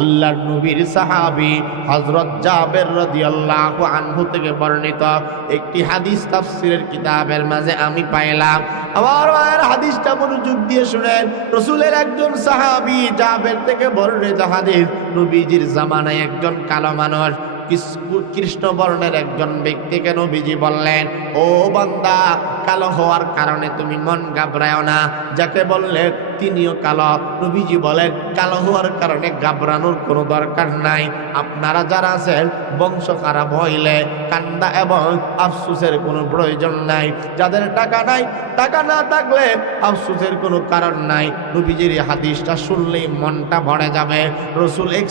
আল্লাহর নবীর সাহাবী হযরত জাবের রাদিয়াল্লাহু আনহু থেকে বর্ণিত একটি হাদিস তাফসীরের কিতাবের মাঝে আমি পাইলাম। আমার ভাইয়ের হাদিসটা মনোযোগ দিয়ে শুনেন। রাসূলের একজন সাহাবী জাবের থেকে বর্ণিত হাদিস, নবীজির জামানায় একজন কালো মানুষ কৃষ্ণ বর্ণের একজন ব্যক্তিকে নবীজি বললেন, ও বান্দা, কালো হওয়ার কারণে তুমি মন ঘাবড়ায়ও না। যাকে বললেন তিনিও কালো। নবীজি বলেন, কালো হওয়ার কারণে ঘাবড়ানোর কোনো দরকার নাই। আপনারা যারা আছেন বংশ খারাপ হইলে কান্না এবং আফসোসের কোনো প্রয়োজন নাই। যাদের টাকা নাই, টাকা না থাকলে আফসোসের কোনো কারণ নাই। নবীজির এই হাদিসটা শুনলেই মনটা ভরে যাবে। রাসূল এক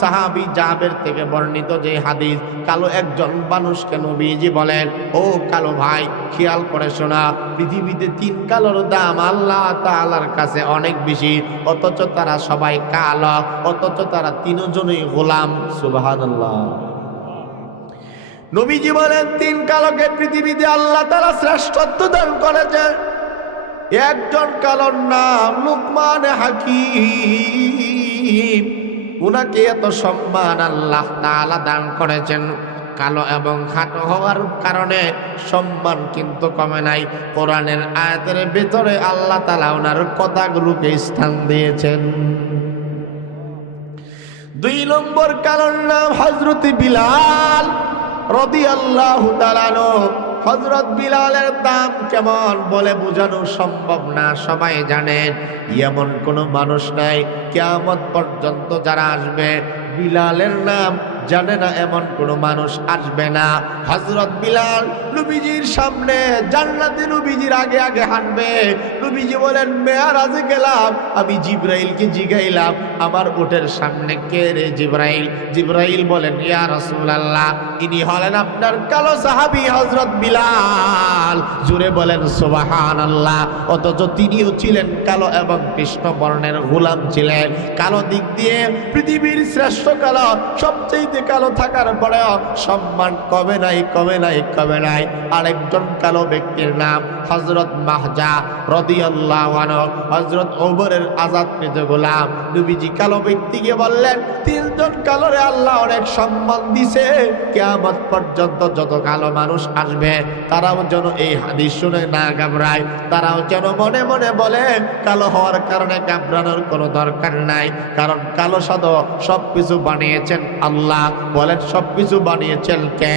সাহাবী জাবের থেকে বর্ণিত যে হাদিস, কালো একজন মানুষকে নবীজি বলেন, ও কালো ভাই, খেয়াল করে শোনা, পৃথিবীতে 3 কালোর দাম আল্লাহ তাআলার কাছে অনেক বেশি, অথচ তারা সবাই কালো, অথচ তারা 3 জনই গোলাম। সুবহানাল্লাহ। নবীজি বলেন 3 কালোকে পৃথিবীতে আল্লাহ তাআলা শ্রেষ্ঠত্ব দান করেছে। একজন কালোর নাম লুকমান হাকিম। উনাকে এত সম্মান আল্লাহ তাআলা দান করেছেন। কালো এবং খাটো হওয়ার কারণে সম্মান কিন্তু কমে নাই। কোরআনের আয়াতের ভিতরে আল্লাহ তাআলা ওনার কথাগুলোকে স্থান দিয়েছেন। 2 নম্বর কালোর নাম হযরত বিলাল রাদিয়াল্লাহু তাআলা। হযরত বিলালের দাম কেমন বলে বোঝানো সম্ভব না, সবাই জানেন। এমন কোনো মানুষ নাই কিয়ামত পর্যন্ত যারা আসবে বিলালের নাম জানে না, এমন কোনো মানুষ আসবে না। হযরত বিলাল নবীজির সামনে জান্নাতে নবীজির আগে আগে হাঁটবে। নবীজি বলেন, মেরাজে গেলাম, আমি জিবরাইলকে জিগাইলাম, আমার উটের সামনে কে রে জিবরাইল? জিবরাইল বলেন, ইয়া রাসূলুল্লাহ, ইনি হলেন আপনার কালো সাহাবী হযরত বিলাল। জোরে বলেন সুবহানাল্লাহ। অথচ তিনিও ছিলেন কালো এবং কৃষ্ণ বর্ণের গোলাম ছিলেন। কালো দিক দিয়ে পৃথিবীর শ্রেষ্ঠ কালো, সবচেয়ে কালো থাকার পরেও সম্মান কমে নাই। আরেকজন কালো ব্যক্তির নাম হযরত মাহজা রাদিয়াল্লাহু আনহু, হযরত ওমরের আজাদকৃত গোলাম। নবীজি কালো ব্যক্তিকে বললেন, 3 জন কালোরে আল্লাহ অনেক সম্মান দিছে। কিয়ামত পর্যন্ত যত কালো মানুষ আসবে তারাও যেন এই হাদিস শুনে না ঘাবড়ায়, তারাও যেন মনে মনে বলে, কালো হওয়ার কারণে ঘাবড়ানোর কোনো দরকার নাই, কারণ কালো সাদা সবকিছু বানিয়েছেন আল্লাহ। বলেন, সবকিছু বানিয়েছেন কে?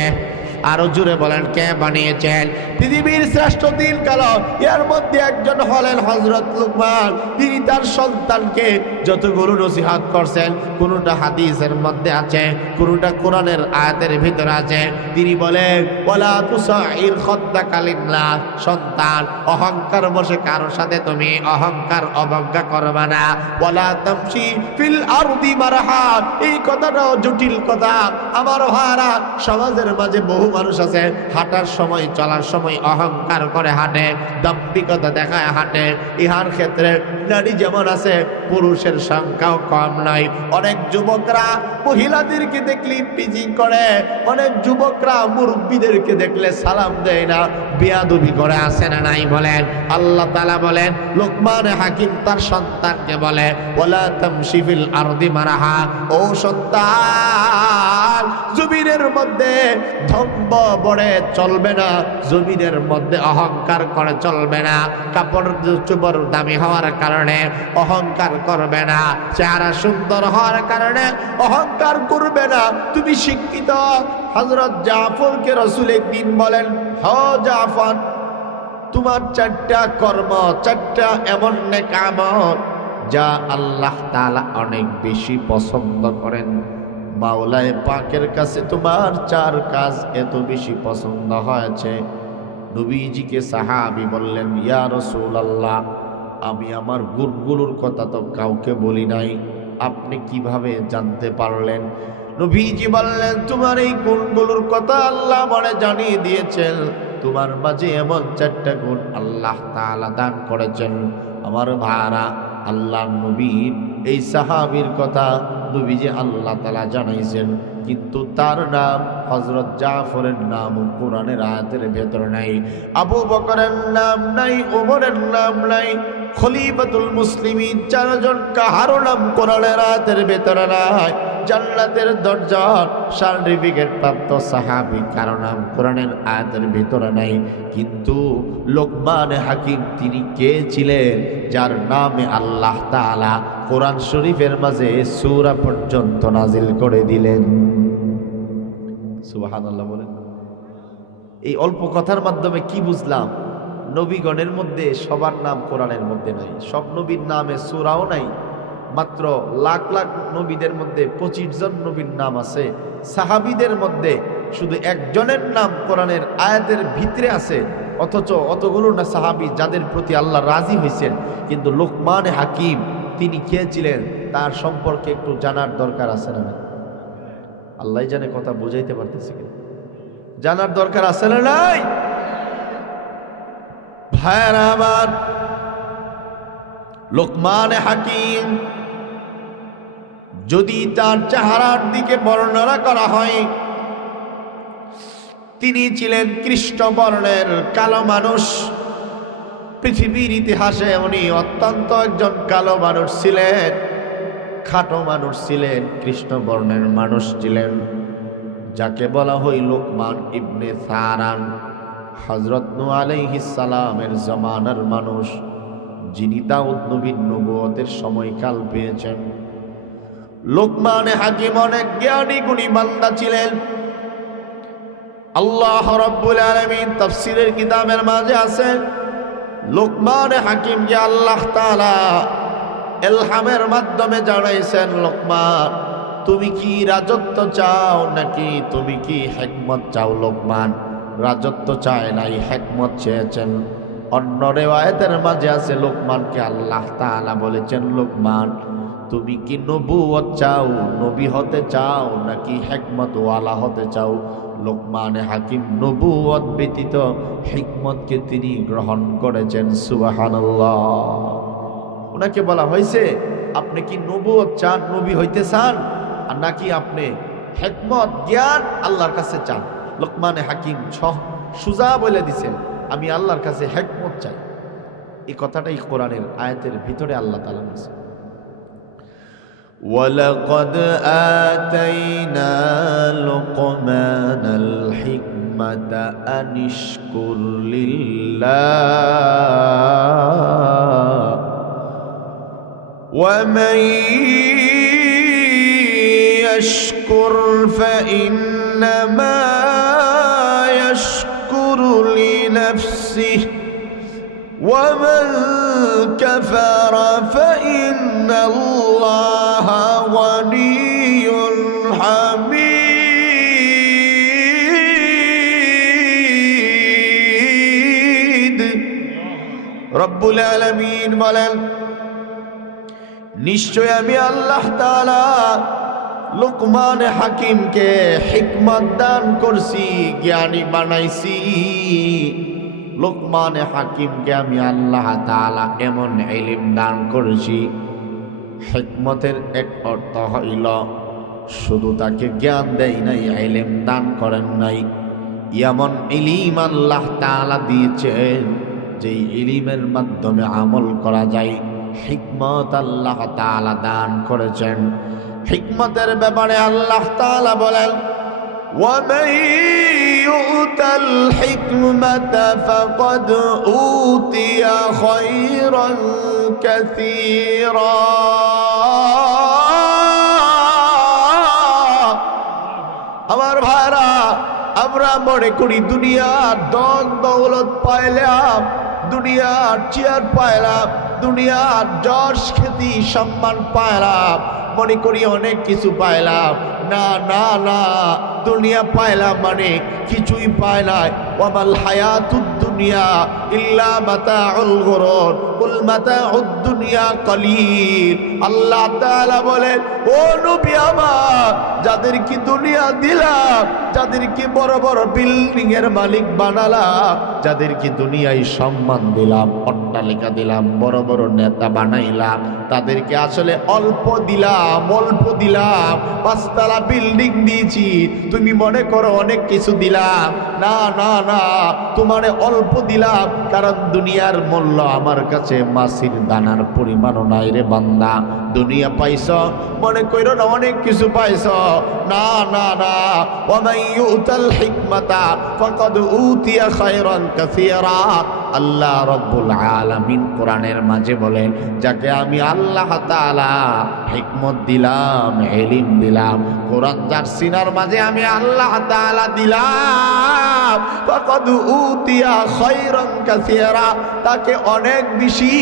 আরো জোরে বলেন, কে বানিয়েছেন? পৃথিবীর শ্রেষ্ঠ 3 কালো, এর মধ্যে একজন হলেন হযরত লুকমান। তিনি তার সন্তানকে যতগুলো নসিহত করছেন, কোনটা হাদিসের মধ্যে আছে, কোনটা কোরআনের আয়াতের ভিতরে আছে। তিনি বলেন, ওয়ালা তুসাইর খাদ্দাকা লিন্নাস, সন্তান, অহংকার বসে কারোর সাথে তুমি অহংকার অবজ্ঞা করবে না। ওয়ালা তামশি ফিল আরদি মারহা, এই কথাটাও জটিল কথা। আমার ভাইরা, সমাজের মাঝে বহু মানুষ আছে হাঁটার সময়, চলার সময় অহংকার করে হাঁটে, দাম্ভিকতা দেখায় হাঁটে। ইহার ক্ষেত্রে নারী যেমন আছে, পুরুষের সংখ্যাও কম নয়। অনেক যুবকরা মহিলাদেরকে দেখলে পিজিং করে, অনেক যুবকরা মুরব্বীদেরকে দেখলে সালাম দেয় না, বেয়াদবি করে, আসে না নাই? বলেন। আল্লাহ তাআলা বলেন, লোকমান হাকিম তার সন্তানকে বলে, ওয়ালা তামশি ফিল আরদি মারহা, ও সন্তান, জমিনের মধ্যে ধম্ব বড়ে চলবে না, জমিনের মধ্যে অহংকার করে চলবে না। কাপড় চোপড় দামি হওয়ার কারণে অহংকার করবে না, চেহারা সুন্দর হওয়ার কারণে অহংকার করবে না। তুমি শিক্ষিত। হযরত জাফরকে রাসূল একদিন বলেন, হ জাফর, তোমার 4টা কর্ম, 4টা এমন নেক আমল যা আল্লাহ তাআলা অনেক বেশি পছন্দ করেন। মাওলায়ে পাকের কাছে তোমার 4 কাজ এত বেশি পছন্দ হয়েছে। নবীজিকে সাহাবী বললেন, ইয়া রাসূলুল্লাহ, আমি আমার গুণগুলোর কথা তো কাউকে বলি নাই, আপনি কিভাবে জানতে পারলেন? নবীজি বললেন, তোমার এই গুণগুলোর কথা আল্লাহ আমারে জানিয়ে দিয়েছেন। তোমার মাঝে এমন 4টা গুণ আল্লাহ তাআলা দান করেছেন। আমার ভাইরা, আল্লাহ নবীর এই সাহাবীর কথা নবীজি আল্লাহ তাআলা জানাইছেন, কিন্তু তার নাম হযরত জাফরের নাম কোরআনের আয়াতের ভেতরে নাই, আবু বকরের নাম নাই, ওমরের নাম নাই, খলিফাতুল মুসলিমিন 4 জন কাহারও নাম কোরআনের আয়াতের ভেতরে নাই। জান্নাতের দরজার সার্টিফিকেট প্রাপ্ত সাহাবী কারো নাম কোরআনের আয়াতের ভেতরে নাই। কিন্তু লোকমান হাকিম তিনি কে ছিলেন? যার নামে আল্লাহ তাআলা কোরআন শরীফের মাঝে সূরা পর্যন্ত নাজিল করে দিলেন। সুবহানাল্লাহ বলেন। এই অল্প কথার মাধ্যমে কি বুঝলাম? নবীগণের মধ্যে সবার নাম কোরআনের মধ্যে নাই, সব নবীর নামে সূরাও নাই। মাত্র লাখ লাখ নবীদের মধ্যে 25 জন নবীর নাম আছে। সাহাবীদের মধ্যে শুধু একজনের নাম কোরআনের আয়াতের ভিতরে আছে, অথচ অতগুলো না সাহাবী যাদের প্রতি আল্লাহ রাজি হয়েছেন। কিন্তু লোকমান হাকিম তিনি কে ছিলেন তার সম্পর্কে একটু জানার দরকার আছে না? আল্লাহ জানে, কথা বুঝাইতে পারতেছি কিনা? জানার দরকার আছে না নাই? ভাইরা আমার, লোকমান হাকিম যদি তার চেহারার দিকে বর্ণনা করা হয়, তিনি ছিলেন কৃষ্ণবর্ণের কালো মানুষ। পৃথিবীর ইতিহাসে উনি অত্যন্ত একজন কালো মানুষ ছিলেন, খাটো মানুষ ছিলেন, কৃষ্ণবর্ণের মানুষ ছিলেন, যাকে বলা হয় লোকমান ইবনে সারান। হযরত নূহ আলাইহিস সালামের জামানার মানুষ, যিনি দাউদ নবীর নবুয়তের সময়কাল পেয়েছেন। লোকমান হাকিম অনেক জ্ঞানী গুণী বান্দা ছিলেন। আল্লাহ রাব্বুল আলামিন তাফসীরের কিতাবের মাঝে আছে, লোকমান হাকিমকে আল্লাহ তাআলা ইলহামের মাধ্যমে জানাইছেন, লোকমান তুমি কি রাজত্ব চাও নাকি তুমি কি হিকমত চাও? লোকমান রাজত্ব চায় নাই, হিকমত চেয়েছেন। অন্য রিওয়ায়াতের মাঝে আছে লোকমানকে আল্লাহ তাআলা বলেছেন, লোকমান তুমি কি নবুয়ত চাও, নবী হতে চাও নাকি হিকমত ওয়ালা হতে চাও? লোকমান হাকিম নবুয়ত ব্যতীত হিকমতকে তিনি গ্রহণ করেছেন। সুবহানাল্লাহ। ওনাকে বলা হয়েছে, আপনি কি নবুয়ত চান, নবী হইতে চান, আর নাকি আপনি হিকমত জ্ঞান আল্লাহর কাছে চান? লোকমান হাকিম সুজা বলে দিছেন, আমি আল্লাহর কাছে হিকমত চাই। এই কথাটাই কোরআনের আয়াতের ভিতরে আল্লাহ তাআলা বলেছেন, ওয়ালাকাদ আতাইনা লুকমানাল হিকমাতা আনিশকুর লিল্লাহ ওয়া মান ইয়াশকুর ফাইন্নামা ইয়াশকুরু লিনাফসিহি ومن كفر فإن الله غني حميد। রব্বুল আলামিন বলেন, নিশ্চয় আমি আল্লাহ তাআলা লোকমান হাকিমকে হিকমত দান করছি, জ্ঞানী বানাইছি। লোকমান হাকিমকে আমি আল্লাহ তাআলা এমন ইলম দান করেছি। হিকমতের এক অর্থ হইল শুধু তাকে জ্ঞান দেয় নাই, ইলম দান করেন নাই। এমন ইলম আল্লাহ তাআলা দিয়েছেন যে ইলমের মাধ্যমে আমল করা যায়। হিকমত আল্লাহ তাআলা দান করেছেন। হিকমতের ব্যাপারে আল্লাহ তাআলা বলেন, وَمَن يُؤْتَ الْحِكْمَةَ فَقَدْ أُوتِيَ خَيْرًا كَثِيرًا। আমার ভাইরা, আমরা মনে করি দুনিয়ার ধন দৌলত পাইলাম, দুনিয়ার চেয়ার পাইলাম, দুনিয়ার যশ খ্যাতি সম্মান পাইলাম, মনে করি অনেক কিছু পাইলাম। না না না, দুনিয়া পাইলাম মানে কিছুই পায় নাই। ওয়ামাল হায়াতুদ দুনিয়া ইল্লা মাতাউল গুরুর কুল মাতাউদ দুনিয়া কলিল। আল্লাহ তাআলা বলেন, ও নবী আমার, যাদেরকে দুনিয়া দিলাম, যাদেরকে বড় বড় বিল্ডিং এর মালিক বানালাম, যাদেরকে দুনিয়ায় সম্মান দিলাম, অট্টালিকা দিলাম, বড় বড় নেতা বানাইলাম, তাদেরকে আসলে অল্প দিলাম, অল্প দিলাম। 5 তলা বিল্ডিং দিয়েছি, তুমি মনে করো অনেক কিছু দিলাম। না না না, তোমারে অল্প দিলাম, কারণ দুনিয়ার মূল্য আমার কাছে মাছির দানার পরিমাণও নাই রে বান্দা। দুনিয়া পাইছ মনে কইরো না অনেক কিছু পাইছ, না না না। ওয়ামান ইউতাল হিকমাতা ফাকাদ উতিয়া খায়রান কাসীরা। আল্লাহ রাব্বুল আলামিন কোরআনের মাঝে বলেন, যাকে আমি আল্লাহ তাআলা হিকমত দিলাম, ইলম দিলাম, কোরআন যার সিনার মাঝে আমি আল্লাহ তাআলা দিলাম, ফাকাদ উতিয়া খায়রান কাসীরা, তাকে অনেক বেশি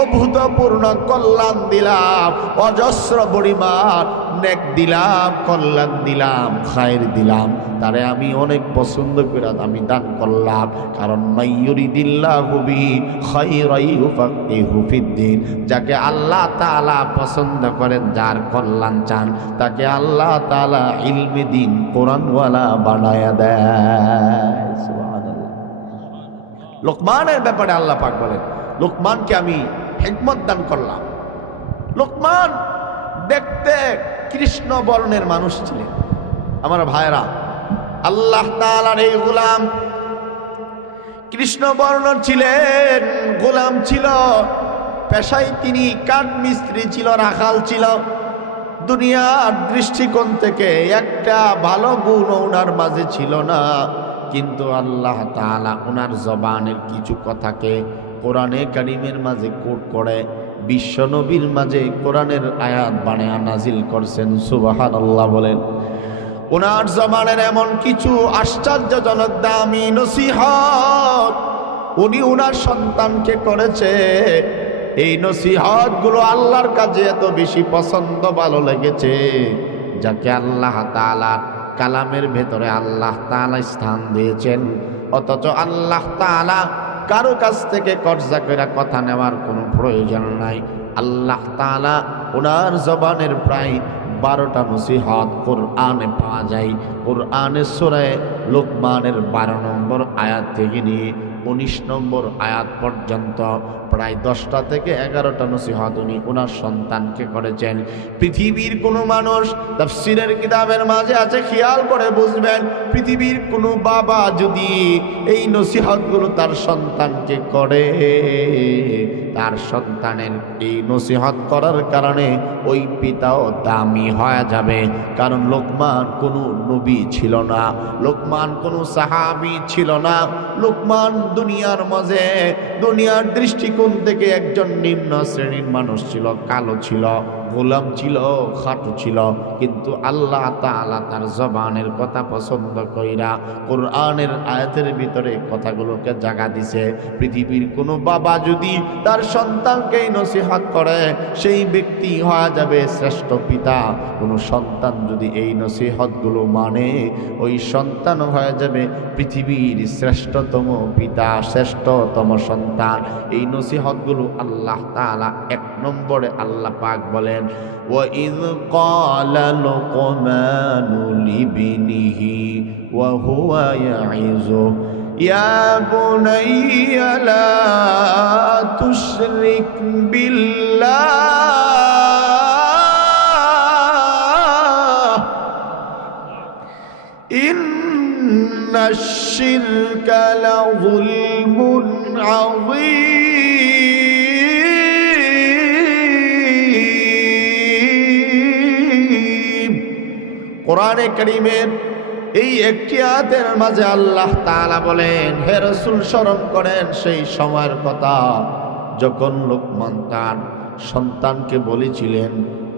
অভূতপূর্ণ কল্যাণ দিলাম, অজস্র পরিমাণ নেক দিলাম, কল্যাণ দিলাম, খায়ের দিলাম, তারে আমি অনেক পছন্দ করে আমি দান করলাম। কারণ মাইয়ুরিদিল্লাহু বিহি খায়রান ইউফাক্কিহু ফিদ্দীন, যাকে আল্লাহ তাআলা পছন্দ করেন, যার কল্যাণ চান, তাকে আল্লাহ তাআলা ইলমে দ্বীন কোরআনওয়ালা বানায়া দেয়। সুবহানাল্লাহ। লোকমানের ব্যাপারে আল্লাহ পাক বলেন, লোকমানকে আমি হিকমত দান করলাম। লোকমান দেখতে কৃষ্ণ বর্ণের মানুষ ছিলেন। আমার ভাইরা, আল্লাহ তাআলার এই গোলাম কৃষ্ণ বর্ণ ছিলেন, গোলাম ছিল, পেশায় তিনি কাঠ মিস্ত্রি ছিল, রাখাল ছিল। দুনিয়ার দৃষ্টিকোণ থেকে একটা ভালো গুণ ওনার মাঝে ছিল না, কিন্তু আল্লাহ তাআলা ওনার জবানের কিছু কথাকে কোরআনে কারিমের মাঝে কোট করে বিশ্ব নবীর মাঝে কোরআনের আয়াত বানায়া নাজিল করছেন। সুবহানাল্লাহ বলেন। ওনার জবানের এমন কিছু আশ্চর্যজনক দামি নসিহত উনি ওনার সন্তানকে করেছে। এই নসিহত গুলো আল্লাহর কাছে এত বেশি পছন্দ, ভালো লেগেছে, যাকে আল্লাহ তাআলা কালামের ভেতরে আল্লাহ তাআলা স্থান দিয়েছেন। অথচ আল্লাহ তাআলা কারো কাছ থেকে কর্জা করে কথা নেওয়ার কোনো প্রয়োজন নাই। আল্লাহ তাআলা ওনার জবানের প্রায় 12টা নসিহত কোরআনে পাওয়া যায়। কোরআনের সূরা লোকমানের 12 নম্বর আয়াত থেকে নিয়ে 19 নম্বর আয়াত পর্যন্ত প্রায় 10টা থেকে 11টা নসিহত উনি ওনার সন্তানকে করেছেন। পৃথিবীর কোনো মানুষ, তাফসীরের কিতাবের মাঝে আছে, খেয়াল করে বুঝবেন, পৃথিবীর কোনো বাবা যদি এই নসিহতগুলো তার সন্তানকে করে, তার সন্তানের এই নসিহত করার কারণে ওই পিতাও দামি হয়ে যাবে। কারণ লোকমান কোনো নবী ছিল না, লোকমান কোনো সাহাবী ছিল না। লোকমান দুনিয়ার মাঝে, দুনিয়ার দৃষ্টিকোণ থেকে একজন নিম্ন শ্রেণীর মানুষ ছিল, কালো ছিল, গোলাম ছিল, খাটো ছিল। কিন্তু আল্লাহ তাআলা তার জবানের কথা পছন্দ কইরা কোরআনের আয়াতের ভিতরে কথাগুলোকে জায়গা দিছে। পৃথিবীর কোনো বাবা যদি তার সন্তানকে নসিহত করে, সেই ব্যক্তি হয়ে যাবে শ্রেষ্ঠ পিতা। কোনো সন্তান যদি এই নসিহতগুলো মানে, ওই সন্তান হয়ে যাবে পৃথিবীর শ্রেষ্ঠতম পিতা, শ্রেষ্ঠতম সন্তান। এই নসিহতগুলো আল্লাহ তাআলা 1 নম্বরে আল্লাহ পাক বলেন, وَإِذْ قَالَ لُقْمَانُ لِابْنِهِ وَهُوَ يَعِظُهُ يَا بُنَيَّ لَا تُشْرِكْ بِاللَّهِ إِنَّ الشِّرْكَ لَظُلْمٌ عظيم। কোরআনে কারীমের এই একটি আয়াতের মাঝে আল্লাহ তাআলা বলেন, হে রাসূল স্মরণ করেন সেই সময়ের কথা যখন লোকমান তার সন্তানকে বলেছিলেন,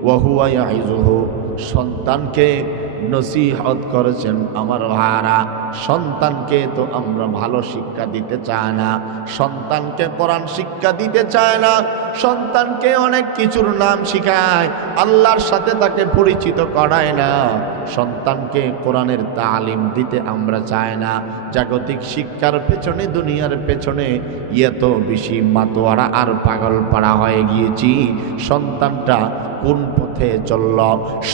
ওয়াহুয়া ইয়াইজুহু, সন্তানকে নসিহত করেছেন। আমার ভাইরা, সন্তানকে তো আমরা ভালো শিক্ষা দিতে চাই না, সন্তানকে কোরআন শিক্ষা দিতে চায় না, সন্তানকে অনেক কিছুর নাম শিখায়, আল্লাহর সাথে তাকে পরিচিত করায় না, সন্তানকে কোরআনের তালিম দিতে আমরা চাই না। জাগতিক শিক্ষার পেছনে, দুনিয়ার পেছনে এত বেশি মাতোয়ারা আর পাগল পাড়া হয়ে গিয়েছি। সন্তানটা কোন পথে চলল,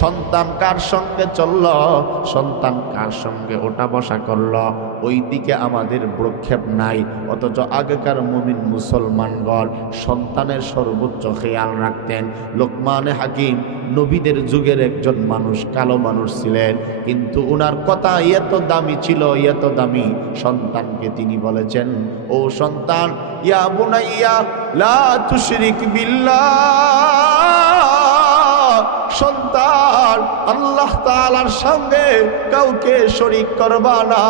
সন্তান কার সঙ্গে চলল, সন্তান কার সঙ্গে ওটা বসা করলো, ওই দিকে আমাদের প্রক্ষেপ নাই। অথচ আগেকার মুমিন মুসলমানগণ সন্তানের সর্বোচ্চ খেয়াল রাখতেন। লোকমান হাকিম নবীদের যুগের একজন মানুষ, কালো মানুষ ছিলেন, কিন্তু উনার কথা এত দামি ছিল, এত দামি। সন্তানকে তিনি বলেছেন, ও সন্তান, ইয়া বুনাইয়া লা তুশরিক বিল্লাহ, সন্তান, আল্লাহ তাআলার সঙ্গে কাউকে শরীক করবা না।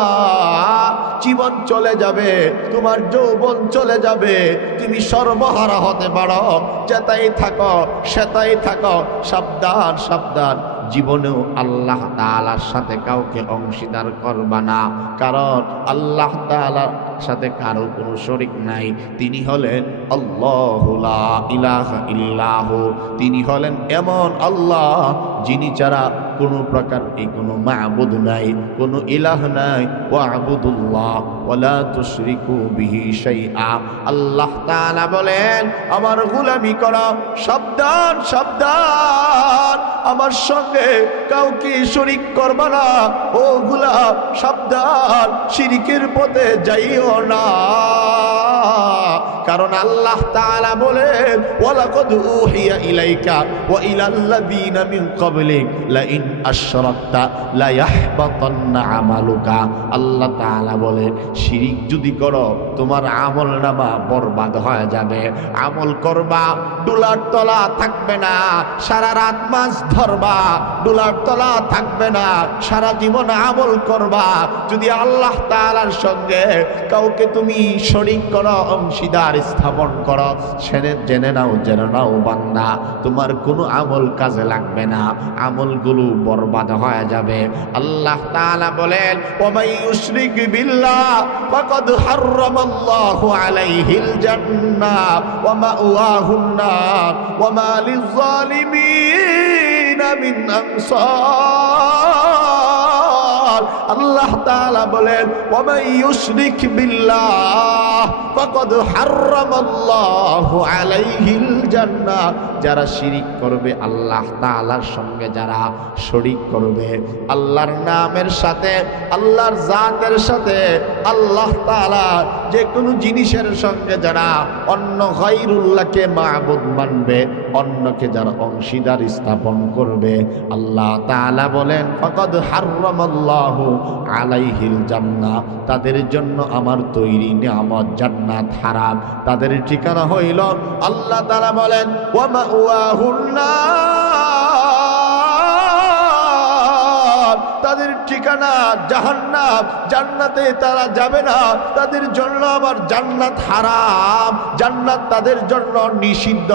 জীবন চলে যাবে, তোমার যৌবন চলে যাবে, তুমি সর্বহারা হতে পারো। যেটাই থাকো সেটাই থাকো, সাবধান সাবধান, জীবনেও আল্লাহ তাআলার সাথে কাউকে অংশীদার করবা না। কারণ আল্লাহ তাআলার সাথে কারো কোনো শরীক নাই। তিনি হলেন আল্লাহু লা ইলাহা ইল্লাহু। তিনি হলেন এমন আল্লাহ যিনি ছাড়া কোনো প্রকার কোনো মাবুদ নাই, কোনো ইলাহ নাই। ওয়াবুদুল্লাহ ওয়ালা তুশরিকু বিহি শাইআ। আল্লাহ তাআলা বলেন, আমার গোলামি করো, সাবধান সাবধান, আমার সঙ্গে কাউকে শরীক করবা না। ও গোলাম, সাবধান, শিরকের পথে যাইও না। কারণ আল্লাহ তাআলা বলেন, ওয়ালাকাদ উহিয়া ইলাইকা ওয়া ইলাল্লাযীনা মিন ক্বাবলিক লাইন আশরাকতা লা ইয়াহবাতান্না আমালুকা। আল্লাহ তাআলা বলেন, শিরিক যদি করো তোমার আমলনামা বরবাদ হয়ে যাবে। আমল করবা, ডুলার তলা থাকবে না, সারা রাত মাছ ধরবা, ডুলার তলা থাকবে না, সারা জীবন আমল করবা। যদি আল্লাহ তাআলার সঙ্গে কাউকে তুমি শরীক করো, অংশীদার স্থাপন করো, জেনে নাও বান্দা, তোমার কোনো আমল কাজে লাগবে না, আমলগুলো বরবাদ হয়ে যাবে। আল্লাহ তাআলা বলেন, ওয়ামাই ইউশরিক বিল্লাহ ফাকাদ হারামাল্লাহু আলাইহিল জান্নাহ ওয়া মাওয়াহুন নার ওয়া মা লিয-যালিমিনা মিন আনসার। আল্লাহ তাআলা বলেন, ওয়ামাই ইউশরিক বিল্লাহ ফাকাদ হারামাল্লাহু আলাইহিল জান্নাহ। যারা শিরিক করবে, আল্লাহ তাআলার সঙ্গে যারা শরীক করবে, আল্লাহর নামের সাথে, আল্লাহর জাতের সাথে, আল্লাহ তাআলা যে কোনো জিনিসের সঙ্গে যারা অন্য গায়রুল্লাহকে মাবুদ মানবে, অন্যকে যারা অংশীদার স্থাপন করবে, আল্লাহ তাআলা বলেন, ফাকাদ হারামাল্লাহু আলাইহিল জান্নাহ, তাদের জন্য আমার তৈরি নিয়ামত জান্নাত হারাম, তাদের ঠিকানা হইল, আল্লাহ তাআলা বলেন, ওয়া মাওয়াহুন নার, তাদের ঠিকানা জাহান্নাম, জান্নাতে তারা যাবে না, তাদের জন্য আমার জান্নাত হারাম, জান্নাত তাদের জন্য নিষিদ্ধ,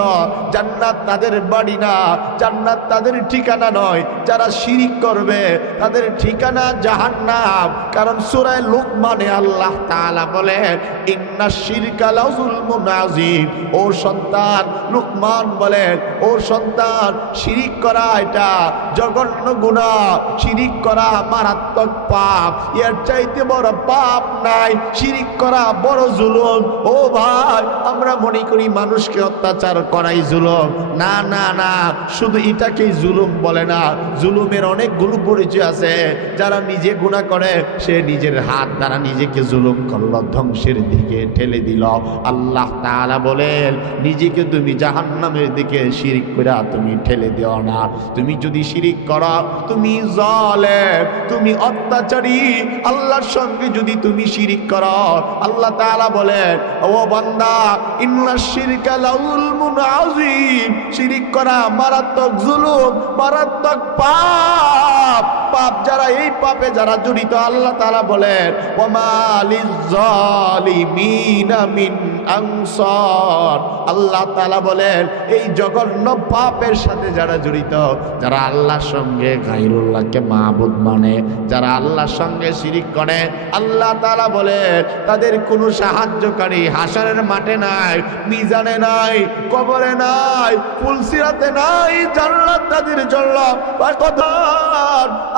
জান্নাত তাদের বাড়ি না, জান্নাত তাদের ঠিকানা নয়। যারা শিরিক করবে তাদের ঠিকানা জাহান্নাম। কারণ সূরা লুকমানে আল্লাহ তাআলা বলেন, ইন্নাশ শিরকা লাযুলমুন আযীম। ও সন্তান, লুকমান বলেন, ও সন্তান, শিরিক করা এটা জঘন্য গুনাহ, শিরিক করা মারাত্মক পাপ, এর চাইতে বড় পাপ নাই। শিরিক করা বড় জুলুম। ও ভাই, আমরা মনে করি মানুষকে অত্যাচার করাই জুলুম। না না না, শুধু এটাকেই জুলুম বলে না, জুলুমের অনেকগুলো পরিচয় আছে। যারা নিজে গুনাহ করে, সে নিজের হাত দ্বারা নিজেকে জুলুম করলো, ধ্বংসের দিকে ঠেলে দিল। আল্লাহ তাআলা বলেন, নিজেকে তুমি জাহান্নামের দিকে শিরিক করে তুমি ঠেলে দিও না। তুমি যদি শিরিক করো, তুমি জালেম, তুমি অত্যাচারী। আল্লাহর সঙ্গে যদি তুমি শিরিক করো, আল্লাহ তাআলা বলেন, ও বান্দা, ইন্নাশ শিরকা লাযুলমুন আযীম, শিরিক করা মারাত্মক জুলুম, মারাত্মক পাপ। পাপ যারা, এই পাপে যারা জড়িত, আল্লাহ তাআলা বলেন, ওয়া মা লিয-যালিমিনা মিন আনসার। আল্লাহ তাআলা বলেন, এই জঘন্য পাপের সাথে যারা জড়িত, যারা আল্লাহর সঙ্গে গায়রুল্লাহকে মাবুদ মানে, যারা আল্লাহর সঙ্গে শিরিক করে, আল্লাহ তাআলা বলেন, তাদের কোনো সাহায্যকারী হাসরের মাঠে নাই, মিজানে নাই, কবরে নাই, ফুলসিরাতে নাই। জান্নাত তাদের জন্য। ফাকাদ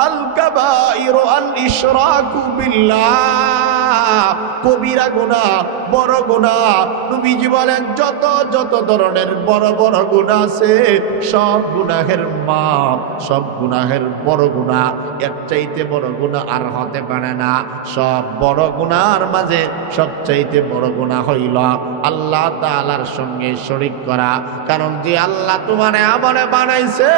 আল কাবাইরু আল ইশরাকু বিল্লাহ। কবিরা গুনাহ, বড় গুনাহ। নবীজি বলেন যত যত ধরনের বড় বড় গুনাহ আছে, সব গুনাহের মাপ, সব গুনাহের বড় গুনাহ, এর চাইতে বড় গুনাহ আর হতে পারে না। সব বড় গুনাহর মাঝে সবচাইতে বড় গুনাহ হইল আল্লাহ তাআলার সঙ্গে শরীক করা। কারণ যে আল্লাহ তোমারে আমারে বানাইছে,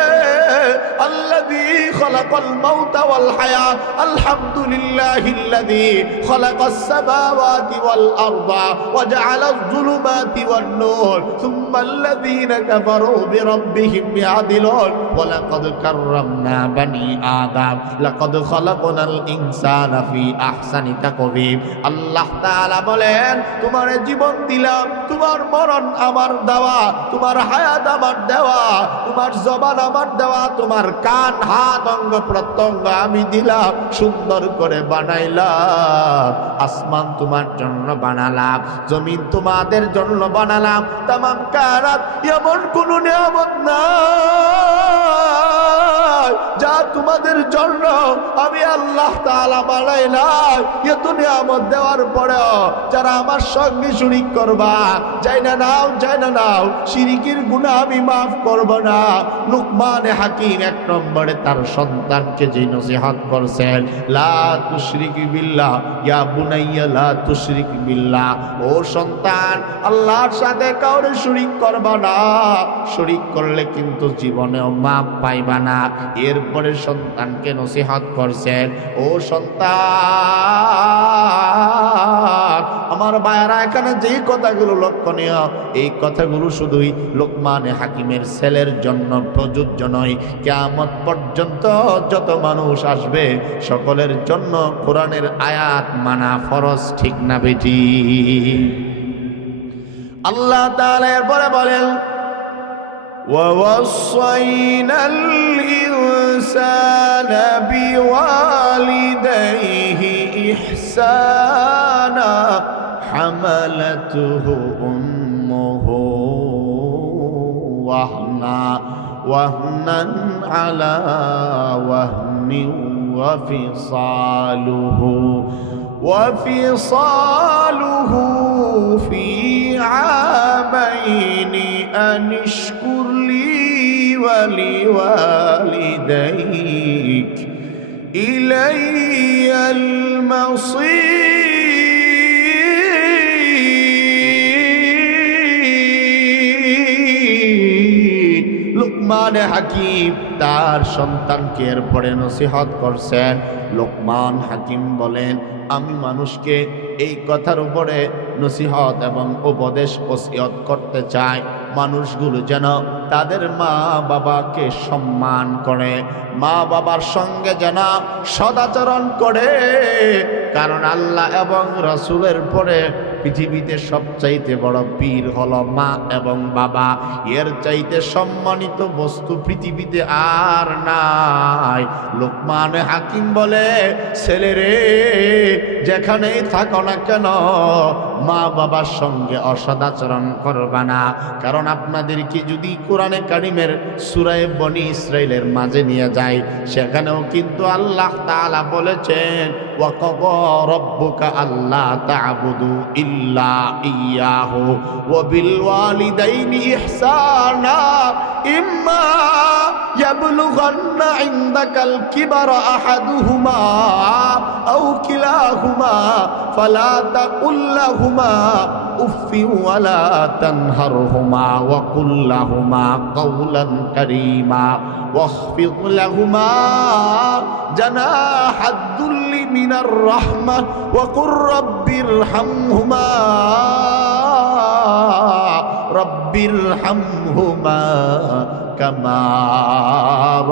আল্লাযী খালাকাল মাউতা ওয়াল হায়াত, আলহামদুলিল্লাহিল্লাযী খালাকাস সামাওয়াতি ওয়াল আরদা ওয়া জাআলায যুলুমাতি ওয়ান নূর সুম্মাল্লাযীনা কাফারু বিরাব্বিহিম ইয়াদিলুন ওয়া লাকাদ কাররামনা বানি আদম লাকাদ খালাকনাল ইনসানা ফি আহসানি তাকওয়িম। আল্লাহ তাআলা বলেন তোমার জীবন দিলাম, তোমার মরণ আমার দেওয়া, তোমার হায়াত আমার দেওয়া, তোমার জবান আমার দেওয়া, তোমার কান হাত অঙ্গ প্রত্যঙ্গ আমি দিলাম, সুন্দর করে বানাইলাম। আসমান তোমার জন্য বানালাম, জমিন তোমাদের জন্য বানালাম। তামাম কায়নাত এমন কোন নিয়ামত নাই যা তোমাদের জন্য আমি আল্লাহ তাআলা বানাইলাম। এত নিয়ামত দেওয়ার পরেও যারা আমার সঙ্গে শরীক করবা, যাই না নাও, শিরিকের গুনাহ আমি মাফ করব না। লুকমানে হাকিম এক নম্বরে তার সন্তানকে যে নসিহত করছেন, লা তুশরিক বিল্লাহ ইয়া বুনাইয়া লা তুশরিক বিল্লাহ, ও সন্তান আল্লাহর সাথে কাউরে শরীক করবা না, শরীক করলে কিন্তু জীবনেও মাফ পাইবা না। এরপরে সন্তানকে নসিহত করছেন, ও সন্তান আমার ভাইয়েরা, এখানে যেই কথাগুলো লক্ষণীয়, এই কথাগুলো শুধুই লোকমানে হাকিমের ছেলের জন্য প্রযোজ্য নয়, কিয়ামত পর্যন্ত যত মানুষ আসবে সকলের জন্য কোরআনের আয়াত মানা ফরজ, ঠিক না বেটি? আল্লাহ তাআলা এরপরে বলেন وَوَصَّيْنَا الْإِنسَانَ بِوَالِدَيْهِ إِحْسَانًا حَمَلَتْهُ أُمُّهُ وَهْنًا عَلَى وَهْنٍ وفصاله في عامين أن اشكر لي ولوالديك إلي المصير। লোকমান হাকিম তার সন্তানকে এরপরে নসিহত করছেন। লোকমান হাকিম বলেন, আমি মানুষকে এই কথার উপরে নসিহত এবং উপদেশ ওসিয়ত করতে চাই, মানুষগুলো যেন তাদের মা বাবাকে সম্মান করে, মা বাবার সঙ্গে যেন সদাচরণ করে। কারণ আল্লাহ এবং রাসূলের পরে পৃথিবীতে সবচাইতে বড় পীর হলো মা এবং বাবা। এর চাইতে সম্মানিত বস্তু পৃথিবীতে আর নাই। লোকমান হাকিম বলে, ছেলেরে যেখানেই থাকো না কেন মা বাবার সঙ্গে অসদাচরণ করবা না। কারণ আপনাদেরকে যদি কোরআনে কারিমের সূরা বনী ইসরাইলের মাঝে নিয়ে যায়, সেখানেও কিন্তু আল্লাহ তাআলা বলেছেন, ওয়াকাযা রাব্বুকা আল্লা তা'বুদু ইল্লা ইয়্যাহু ওয়া বিল ওয়ালিদাইনি ইহসানা ইম্মা ইয়াবলুগান্না ইনদাকাল কিবারা আহাদুহুমা আও কিলাহুমা ফালা তাকুল লাহুমা উফফি ওয়ালা তানহারহুমা ওয়া কুল লাহুমা কাওলান কারীমা واخفض لهما جناح الذل من الرحمة وقل رب ارحمهما كما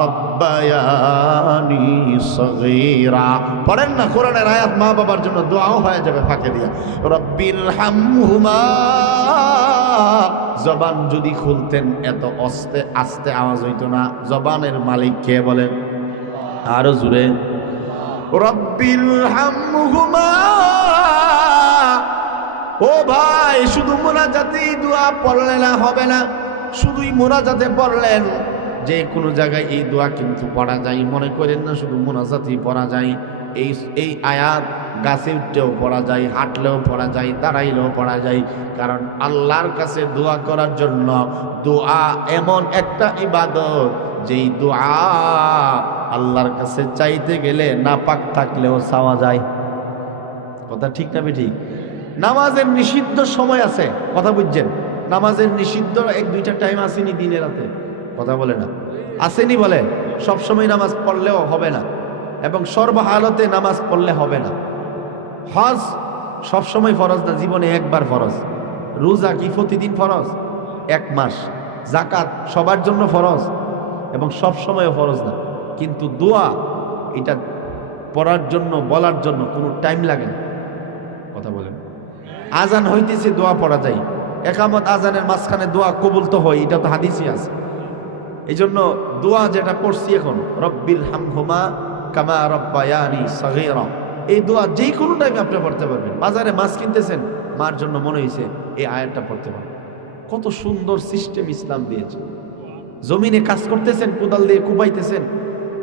ربياني صغيرا। পড়েন না কোরআনের আয়াত, মা বাবার জন্য দোয়াও হয়ে যাবে ফাঁকে দিয়া। রব্বির হামহুমা, জবান যদি খুলতেন এত আস্তে আস্তে আওয়াজ হইতো না। জবানের মালিক কে বলেন? আরো জোরে, রব্বির হামহুমা। ও ভাই, শুধু মুনাজাতেই দোয়া পড়লে না হবে না, শুধুই মুনাজাতে পড়লেন। যে কোনো জায়গায় এই দোয়া কিন্তু পড়া যায়, মনে করেন না শুধু মুনাজাতেই পড়া যায়। এই আয়াত গাছে উঠতেও পড়া যায়, হাঁটলেও পড়া যায়, দাঁড়াইলেও পড়া যায়। কারণ আল্লাহর কাছে দোয়া করার জন্য দোয়া এমন একটা ইবাদত, যেই দোয়া আল্লাহর কাছে চাইতে গেলে নাপাক থাকলেও চাওয়া যায়। কথা ঠিক না বেঠিক? নামাজের নিষিদ্ধ সময় আছে, কথা বুঝছেন? নামাজের নিষিদ্ধ 1-2টা টাইম আসেনি দিনে রাতে, কথা বলে না? আসেনি বলে? সব সময় নামাজ পড়লেও হবে না, এবং সর্বহালতে নামাজ পড়লে হবে না। হজ সব সময় ফরজ না, জীবনে একবার ফরজ। রোজা কি প্রতিদিন ফরজ? 1 মাস। যাকাত সবার জন্য ফরজ এবং সব সময়ও ফরজ না। কিন্তু দোয়া এটা পড়ার জন্য, বলার জন্য কোনো টাইম লাগে না, কথা বলেন? আজান হইতেছে, দোয়া পড়া যায়। একামত আজানের মাঝখানে দোয়া কবুল তো হয়, এটা তো হাদিসই আছে। এই জন্য দোয়া যেটা পড়ছি এখন, রব্বির হামহুমা কামা রব্বায়ানি সগীরা, এই দোয়া যে কোনো টাইমে আপনি পড়তে পারবেন। বাজারে মাছ কিনতেছেন, মার জন্য মনে হয়েছে এই আয়াতটা পড়তে পারবেন। কত সুন্দর সিস্টেম ইসলাম দিয়েছে। জমিনে কাজ করতেছেন, কোদাল দিয়ে কুবাইতেছেন,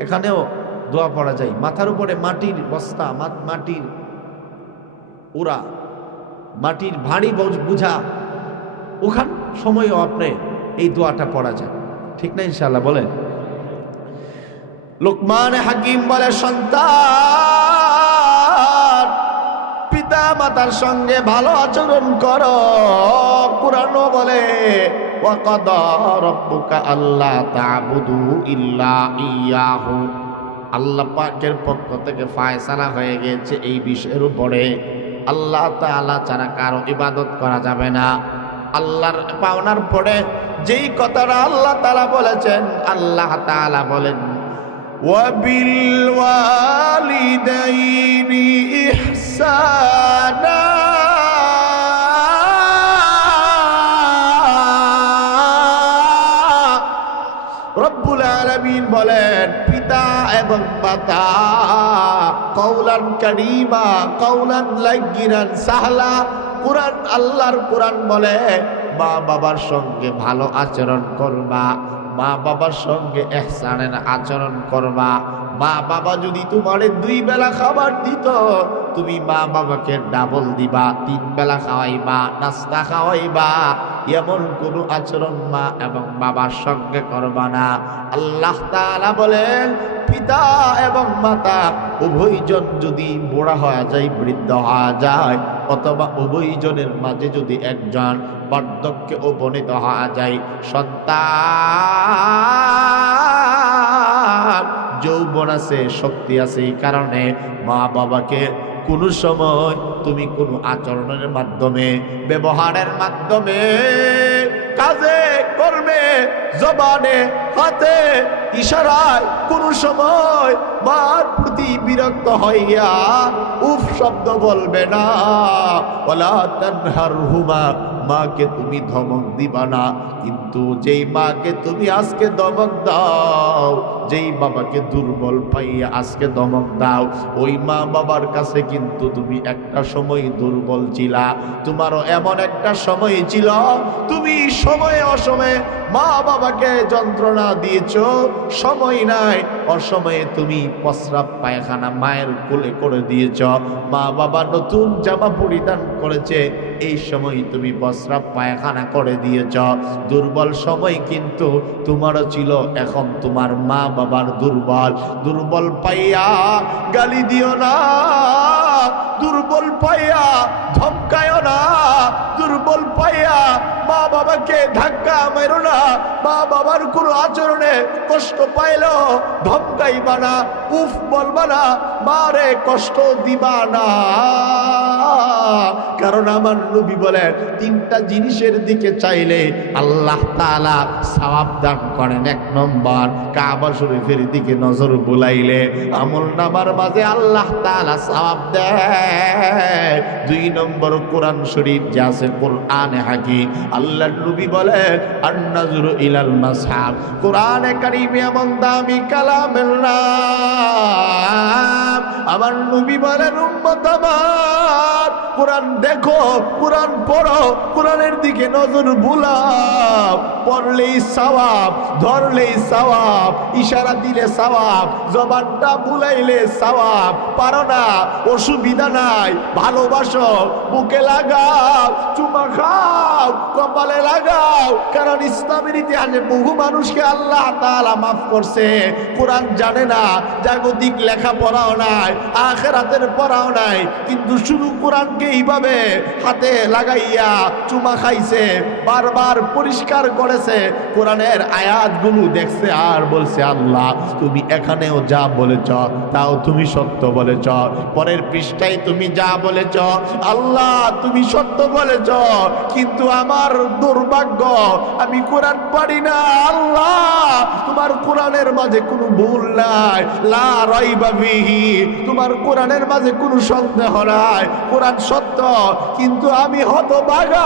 এখানেও দোয়া পড়া যায়। মাথার উপরে মাটির বস্তা, মাটির উড়া, মাটির ভারী বুঝা, ওখান সময়ও আপনি এই দোয়াটা পড়া যায়, ঠিক না? ইনশাআল্লাহ বলেন। লোকমান হাকিম বলে, সন্তান পিতা মাতার সঙ্গে ভালো আচরণ করো। কুরআনও বলে, ওয়া কাদা রাব্বুকা আল্লা তা'বুদু ইল্লা ইয়াহু, আল্লাহ পাকের পক্ষ থেকে ফয়সালা হয়ে গেছে এই বিষয়ের উপরে, আল্লাহ তাআলা ছাড়া কারো ইবাদত করা যাবে না। আল্লাহর পাওনার পরে যেই কথাটা আল্লাহ তাআলা বলেছেন, আল্লাহ তাআলা বলেন, ওয়া বিল ওয়ালিদাইনি ইহসানা, রব্বুল আলামিন বলেন, পিতা এবং মাতা কওলান কারীমা কওলান লাইয়িনান সাহলা। কুরআন, আল্লাহর কুরআন বলে, মা বাবার সঙ্গে ভালো আচরণ করবা, মা বাবার সঙ্গে ইহসানের আচরণ করবা। মা বাবা যদি তোমারে 2 বেলা খাবার দিত, তুমি মা বাবাকে ডাবল দিবা, 3 বেলা খাওয়াইবা, নাস্তা খাওয়াইবা। এমন কোন আচরণ মা এবং বাবার সঙ্গে করবা না। আল্লাহ তাআলা বলেন, পিতা এবং মাতা উভয়জন যদি বুড়া হয়ে যায়, বৃদ্ধ হয়ে যায়, অথবা উভয়জনের মাঝে যদি একজন বার্ধক্যে উপনীত হওয়া যায়, সন্তান যৌবন আছে, শক্তি আছে, এই কারণে মা বাবাকে কোনো সময় তুমি কোনো আচরণের মাধ্যমে, ব্যবহারের মাধ্যমে, কাজে কর্মে, জবানে, হাতে, ইশারায় কোনো সময় মার প্রতি বিরক্ত হইয়া উফ শব্দ বলবে না। ওয়ালা তানহারহুমা, মাকে তুমি ধমক দিবা না। কিন্তু যেই মাকে তুমি আজকে ধমক দাও, যেই বাবাকে দুর্বল পাইয়া আজকে ধমক দাও, ওই মা বাবার কাছে কিন্তু তুমি একটা সময় দুর্বল ছিলা। তোমারও এমন একটা সময় ছিল, তুমি সময়ে অসময়ে মা বাবাকে যন্ত্রণা দিয়েছ। সময় নাই, অসময়ে তুমি প্রস্রাব পায়খানা মায়ের কোলে করে দিয়েছ। মা বাবা নতুন জামা পরিধান করেছে, এই সময় তুমি প্রস্রাব পায়খানা করে দিয়েছ। দুর্বল সময় কিন্তু তোমারও ছিল। এখন তোমার মা বাবার দুর্বল পাইয়া গালি দিও না, দুর্বল পাইয়া ধমকায়ও না, দুর্বল পাইয়া মা বাবাকে ধাক্কা মেরো না। মা বাবার কোনো আচরণে কষ্ট পাইলো ধমকাইবা না, উফ বলবা না, মারে কষ্ট দিবা না। কারণ আমার নবী বলেন, 3টা জিনিসের দিকে চাইলে আল্লাহ তাআলা সওয়াব দান করেন। 1 নম্বর, কাবা শরীফের দিকে নজর বুলাইলে আমলনামার মাঝে আল্লাহ তাআলা সওয়াব দেয়। 2 নম্বর, কোরআন শরীফ যা আছে, কোরআনে হাকিম, আল্লাহর নবী বলেন, আন-নাজরু ইলাল মাসহাব, কোরআনে কারীম এমন দামি কালামের নাম, আমার আমার নবী বলেন উম্মত আমার কোরআন দেখো, কোরআন পড়ো, কোরআনের দিকে নজর বুলাও, পড়লেই সওয়াব, ধরলেই সওয়াব, ইশারা দিলে সওয়াব, জবানটা বুলাইলে সওয়াব। পারো না, অসুবিধা নাই, ভালোবাসো, বুকে লাগাও, চুমা খাও, কপালে লাগাও, কারণ ইসলামের ইতিহাসে বহু মানুষকে আল্লাহ তাআলা মাফ করছে। কোরআন জানে না, জাগতিক লেখাপড়াও নাই, আখিরাতের পড়াও নাই, কিন্তু শুধু কোরআনকে এইভাবে হাতে লাগাইয়া চুমা খাইছে, বারবার পরিষ্কার করেছে, কোরআনের আয়াতগুলো দেখছে আর বলছে আল্লাহ তুমি এখানেও যা বলেছ তাও তুমি সত্য বলেছ, পরের পৃষ্ঠায় তুমি যা বলেছ আল্লাহ তুমি সত্য বলেছ, কিন্তু আমার দুর্ভাগ্য আমি কোরআন পড়ি না আল্লাহ, তোমার কোরআনের মাঝে কোনো ভুল নাই, লা রাইবা ফিহি, তোমার কোরআনের মাঝে কোনো সন্দেহ নাই, কোরআন সত্য, কিন্তু আমি হতভাগা,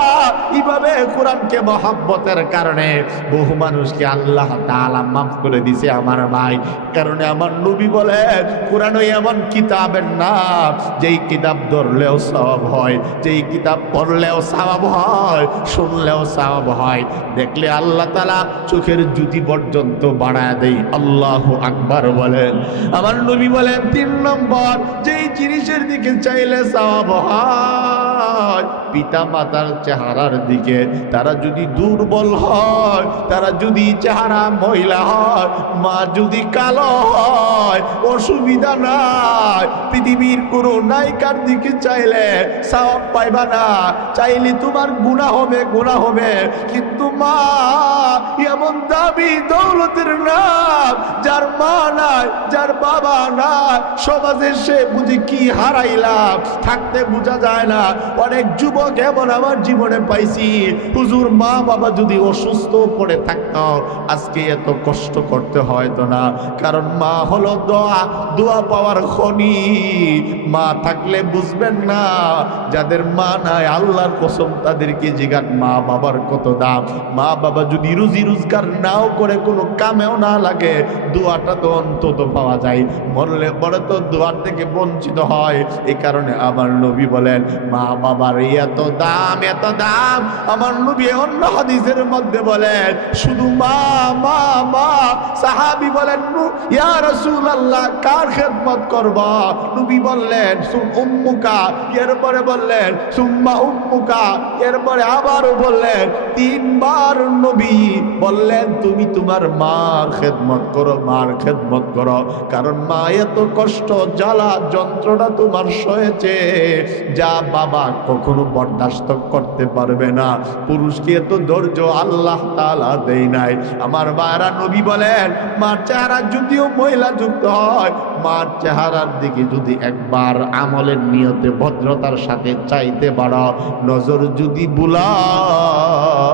এইভাবে কোরআনকে মহব্বতের কারণে বহু মানুষকে আল্লাহ তাআলা মাফ করে দিছে আমার ভাই। কারণে আমার নবী বলে কোরআনই এমন কিতাবের নাম যেই কিতাব ধরলেও সওয়াব হয়, যেই কিতাব পড়লেও সওয়াব হয়, শুনলেও সওয়াব হয়, দেখলে আল্লাহ তাআলা চোখের জ্যোতি পর্যন্ত বাড়ায় দেয়। আল্লাহু আকবার বলেন। আমার নবী বলেন 3 নম্বর যেই জিনিসের দিকে চাইলে সওয়াব হয়, পিতা মাতার চেহারার দিকে। তারা যদি দুর্বল হয়, তারা যদি চেহারা মহিলা হয়, মা যদি কালো হয়, অসুবিধা নাই, পৃথিবীর কোনো নায়িকার দিকে চাইলে সওয়াব পাইবা না, চাইলে তোমার গুনাহ হবে, গুনাহ হবে, কিন্তু মা এমন দাবি দৌলতের নাম, যার মা নাই, যার বাবা নাই, সমাজে সে বুঝি কি হারাইলাম, থাকতে বোঝা যায় না। অনেক যুবক এমন আমার জীবনে পাইছি, হুজুর মা বাবা যদি অসুস্থ পড়ে থাকতো আজকে এত কষ্ট করতে হয়তো না, কারণ মা হলো দোয়া, দোয়া পাওয়ার খনি। মা থাকলে বুঝবেন না, যাদের মা নাই আল্লাহর কসম তাদেরকে জিজ্ঞান মা বাবার কত দাম। মা বাবা যদি রুজি রোজগার নাও করে, কোনো কামেও না লাগে, দোয়াটা তো অন্তত পাওয়া যায়, মরলে পরে তো দোয়ার থেকে বঞ্চিত হয়। এই কারণে আমার নবী বলেন মা বাবার এত দাম, এত দাম। আমার নবী অন্য হাদিসের মধ্যে বলেন শুধু মা মা মা। সাহাবী বলেন ইয়া রাসূলুল্লাহ কার খেদমত করব? নবী বললেন উম্মুকা, এরপরে বললেন সুম্মা উম্মুকা, এরপরে আবারও বললেন 3 বার নবী বললেন তুমি তোমার মার খেদমত করো, মার খেদমত করো, কারণ মা এত কষ্ট জ্বালা যন্ত্রণা তোমার সয়েছে যা বাবা কখনো বরদাস্ত করতে পারবে না। পুরুষকে এত ধৈর্য আল্লাহ তাআলা দেয় নাই। আমার ভাইরা নবী বলেন মার চেহারা যদিও মহিলা যুক্ত হয়, মার চেহারার দিকে যদি একবার আমলের নিয়তে ভদ্রতার সাথে চাইতে পারো, নজর যদি বুলাও,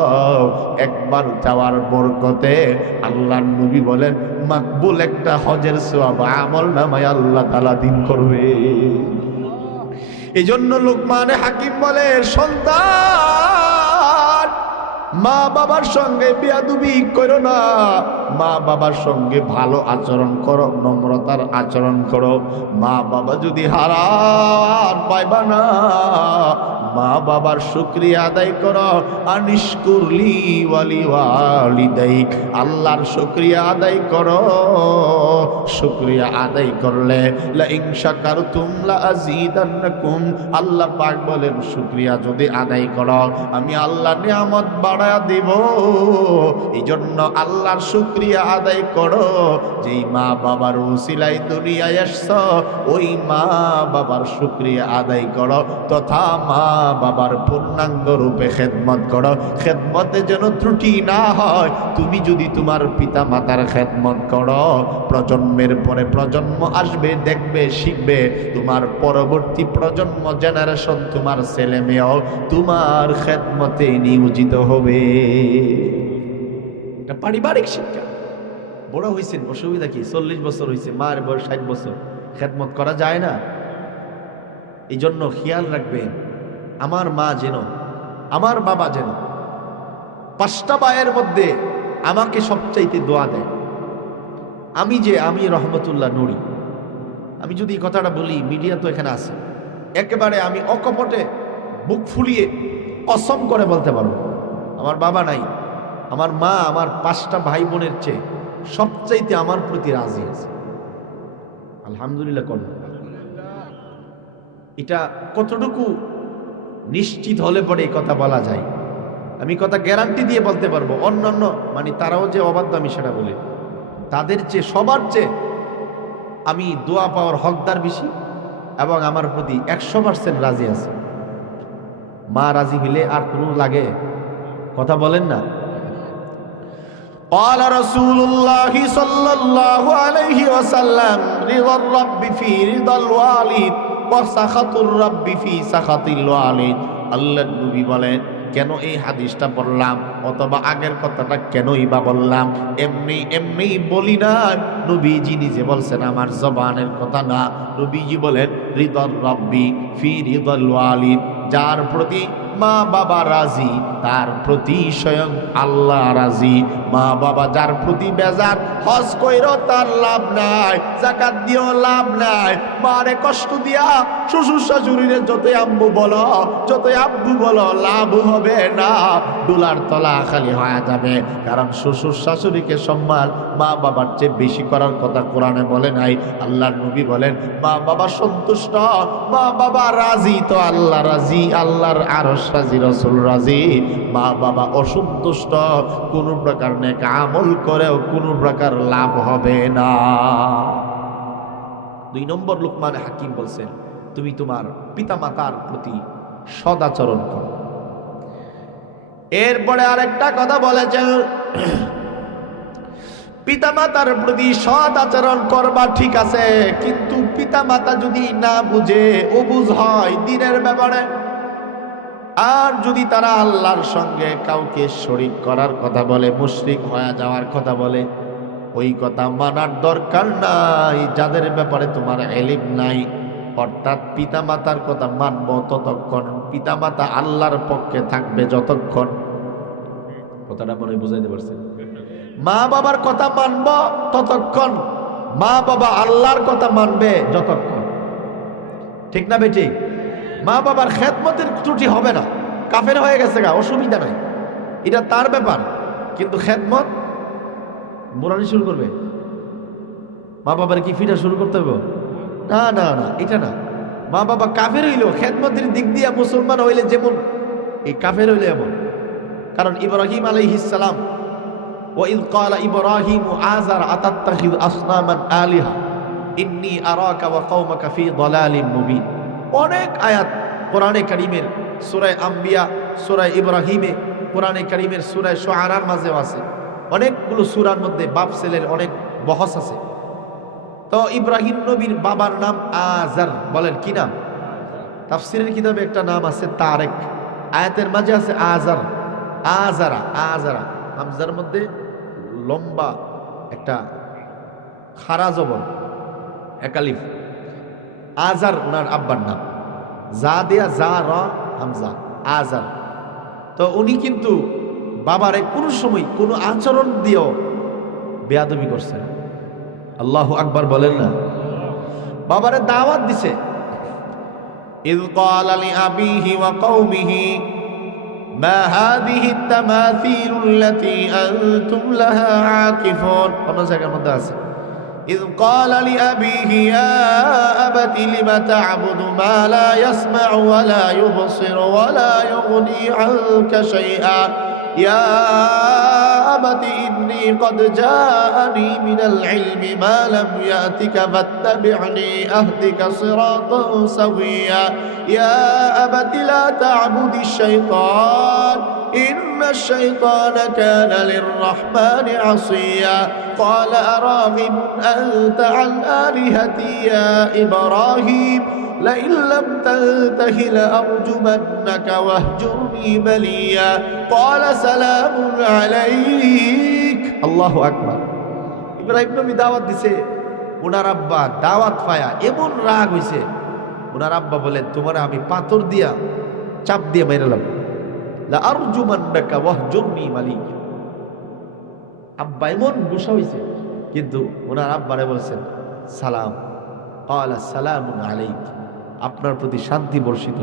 একবার যাওয়ার বরকতে আল্লাহর নবী বলেন মাকবুল একটা হজের সওয়াব আমল নামায় আল্লাহ তাআলা দিন করবে। এই জন্য লোকমানে হাকিম বলে সন্তান মা বাবার সঙ্গে বেয়াদবি করো না, মা বাবার সঙ্গে ভালো আচরণ করো, নম্রতার আচরণ করো। মা বাবা যদি হারান পাইবা না, মা বাবার শুকরিয়া আদায় করো। আনিশকুরলি ওয়ালি ওয়ালিদাইক, আল্লাহর শুকরিয়া আদায় করো। শুকরিয়া আদায় করলে লা ইন শাকারতুম লা আযীদান্নাকুম, আল্লাহ পাক বলেন শুকরিয়া যদি আদায় করো আমি আল্লাহ নিয়ামত বাড়ায়া দেব। এই জন্য আল্লাহর শুকরিয়া আদায় করো। যেই মা বাবার উসিলায় দুনিয়ায় এসছো, ওই মা বাবার শুকরিয়া আদায় করো, তথা মা বাবার পূর্ণাঙ্গ রূপে খেদমত করো। খেদমতে যেন ত্রুটি না হয়। তুমি যদি তোমার পিতা মাতার খেদমত করো, প্রজন্মের পরে প্রজন্ম আসবে, দেখবে, শিখবে। তোমার পরবর্তী প্রজন্ম জেনারেশন, তোমার ছেলে মেয়েও তোমার খেদমতে নিয়োজিত হবে। এটা পারিবারিক শিক্ষা। বড় হয়েছেন, অসুবিধা কি? 40 বছর হয়েছে, মার বয়স 60 বছর, খেদমত করা যায় না? এই জন্য খেয়াল রাখবেন, আমার মা যেন, আমার বাবা যেন 5টা ভাইয়ের মধ্যে আমাকে সবচাইতে দোয়া দেয়। আমি রহমতুল্লাহ নুরি, আমি যদি এই কথাটা বলি, মিডিয়া তো এখানে আছে, একেবারে আমি অকপটে বুক ফুলিয়ে কসম করে বলতে পারবো, আমার বাবা নাই, আমার মা আমার 5টা ভাই বোনের চেয়ে সবচাইতে আমার প্রতি রাজি আছে। আলহামদুলিল্লাহ কোন এটা কতটুকু নিশ্চিত হলে পরে এই কথা বলা যায়, আমি কথা গ্যারান্টি দিয়ে বলতে পারবো। অন্যান্য মানে তারাও যে অবাধ্য আমি সেটা বলি, তাদের চেয়ে সবার চেয়ে আমি দোয়া পাওয়ার হকদার বেশি এবং আমার প্রতি 100% রাজি আছে। মা রাজি হইলে আর কোনো লাগে কথা বলেন না। قال رسول الله صلى الله عليه وسلم رضا الرب في رضا الوالد وسخط الرب في سخط الوالد। আল্লাহর নবী বলেন, কেন এই হাদিসটা বললাম অথবা আগের কথাটা কেনই বা বললাম? এমনি বলি না, নবীজি নিজে বলছেন, আমার জবানের কথা না। নবীজি বলেন রিদার রাব্বি ফি রিদাল ওয়ালিদ, যার প্রতি মা বাবা রাজি তার প্রতি স্বয়ং আল্লাহ রাজি। মা বাবা যার প্রতি বেজার, হজ কইরো তার লাভ নাই, যাকাত দিও লাভ নাই, মারে কষ্ট দিয়া শ্বশুর শাশুড়িরে যতই আম্মু বলো যতই আব্বু বলো লাভ হবে না, ডুলার তলা খালি হয়ে যাবে। কারণ শ্বশুর শাশুড়িকে সম্মান মা বাবার চেয়ে বেশি করার কথা কোরআনে বলে নাই। আল্লাহর নবী বলেন মা বাবা সন্তুষ্ট, মা বাবা রাজি তো আল্লাহ রাজি, আল্লাহর আরশ রাজি, রাসূল রাজি। মা বাবা অসন্তুষ্ট, কোনো প্রকার নেক আমল করেও কোনো প্রকার লাভ হবে না। 2 নম্বর লুকমান হাকিম বলছেন, তুমি তোমার পিতামাতার প্রতি সদাচরণ করো। এরপরে আরেকটা কথা বলেছেন, পিতামাতার প্রতি সৎ আচরণ করবা ঠিক আছে, কিন্তু পিতামাতা যদি না বুঝে, অবুঝ হয় দ্বীনের ব্যাপারে, আর যদি তারা আল্লাহর সঙ্গে কাউকে শরীক করার কথা বলে, মুশরিক হয়ে যাওয়ার কথা বলে, ওই কথা মানার দরকার নাই যাদের ব্যাপারে তোমার ইলম নাই। অর্থাৎ পিতামাতার কথা মানব ততক্ষণ, পিতামাতা আল্লাহর পক্ষে থাকবে যতক্ষণ। কথাটা মনে বুঝাইতে পারছেন? মা বাবার কথা মানব ততক্ষণ, মা বাবা আল্লাহর কথা মানবে যতক্ষণ। ঠিক না বেটি? মা বাবার খেদমতের ত্রুটি হবে না, কাফের হয়ে গেছে গা, অসুবিধা নাই, এটা তার ব্যাপার। কিন্তু খেদমত মোরানি শুরু করবে, মা বাবার কি ফিটা শুরু করতে হবে? না না না, এটা না। মা বাবা কাফের হইল, খেদমতের দিক দিয়ে মুসলমান হইলে যেমন, এই কাফের হইলে এমন। কারণ ইব্রাহিম আলাইহিস সালাম, ওয়াইদ ক্বালা ইব্রাহিমু আযার আতাত্তাখিযু আসনামান আলিহা ইন্নী আরাকা ওয়া কওমাকা ফি দালালিম মুবিন। অনেক আয়াত কোরআনে কারীমের সূরা আম্বিয়া, সূরা ইব্রাহিমে, কোরআনে কারীমের সূরা শুআরার মাঝেও আছে। অনেকগুলো সূরার মধ্যে বাপ ছেলের অনেক বহস আছে। তো ইব্রাহিম নবীর বাবার নাম আজার, বলেন কি নাম? তাফসীরের কিতাবে একটা নাম আছে তারেক, আয়াতের মাঝে আছে আজার, আজারা, আজারা, হামজার মধ্যে লম্বা একটা খারা জবর, একালিফ। আজার ওনার আব্বার নাম, যা দেয়া যা র হামজা, আজার। তো উনি কিন্তু বাবারে কোনো সময় কোনো আচরণ দিয়েও বেয়াদবি করছেন। আল্লাহু আকবার বলেন না? বাবারে দাওয়াত দিছে, ইয ক্বালা লিআবিহি ওয়া কওমিহি মা হাযিহি আত-তামাথিলু আল্লাতী আনতুম লাহা আকিফুন। কোন জায়গার মধ্যে আছে, ইয ক্বালা লিআবিহি ইয়া আবাতি লিমা তা'বুদু মা লা ইয়াসমা'ু ওয়া লা ইউবসিরু ওয়া লা ইউগনি আনকা শাইআ ইয়া আবাতি ইন্নী قد جاءني من العلم ما لم يأتك فاتبعني أهدك صراطا سويا يا أبت لا تعبد الشيطان إن الشيطان كان للرحمن عصيا قال أراغب أنت عن آلهتي يا إبراهيم لئن لم تنته لأرجمنك واهجرني مليا قال سلام عليك الله أكبر। ইব্রাহিম নবী দাওয়াত দিছে, ওনার আব্বা দাওয়াত পায়া এমন রাগ হইছে, ওনার আব্বা বলেন তোমার আমি পাথর দিয়া চাপ দিয়ে মেরেলাম, লা আরজুমান্নাকা ওয়াহজুরনি মালিয়া। আব্বা এমন গুসা হইছে, কিন্তু ওনার আব্বারে বলছেন সালাম ক্বালা সালামুন আলাইক, আপনার প্রতি শান্তি বর্ষিত।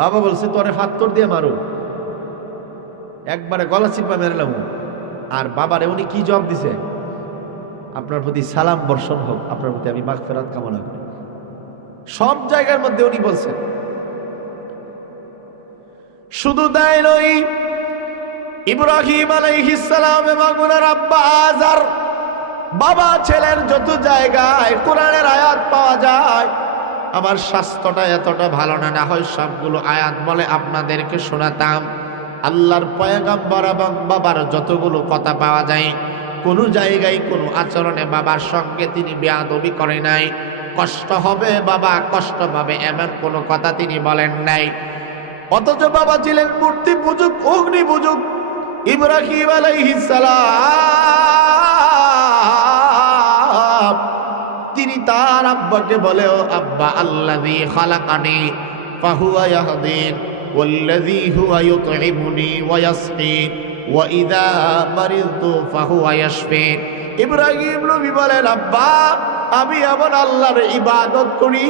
বাবা বলছে তোরে ফাত্তর দিয়ে মারো, একবারে গলা চিপা মেরলাম। আর বাবারে উনি কি জবাব দিছে? আপনার প্রতি সালাম বর্ষণ হোক, আপনার প্রতি আমি মাগফিরাত কামনা করি। সব জায়গার মধ্যে উনি বলছেন। শুধু তাই নয়, ইব্রাহিম আলাইহিস সালাম এবং ওনার আব্বা আযার, বাবা ছেলের যত জায়গায় কোরআনের আয়াত পাওয়া যায়, আমার স্বাস্থ্যটা এতটা ভালো না, না হয় সবগুলো আয়াত বলে আপনাদেরকে শোনাতাম। আল্লাহর পয়গম্বর এবং বাবার যতগুলো কথা পাওয়া যায়, কোনো জায়গায় কোনো আচরণে বাবার সঙ্গে তিনি বেয়াদবি করে নাই। কষ্ট হবে বাবা, কষ্ট পাবে, এমন কোনো কথা তিনি বলেন নাই। অথচ বাবা ছিলেন মূর্তি পূজক, অগ্নি পূজক। ইব্রাহিম আলাইহিস সালাম তিনি তার আব্বাকে বলে, ও আব্বা, আল্লাযী খালাকানি ফাহুয়া ইয়াহদিন ওয়াল্লাযী হুয়া ইউতঈমুনি ওয়া ইয়াসকিন ওয়া ইযা মারিদতু ফাহুয়া ইয়াশফিন। ইব্রাহিম নবী বলেন, আব্বা, আমি এমন আল্লাহর ইবাদত করি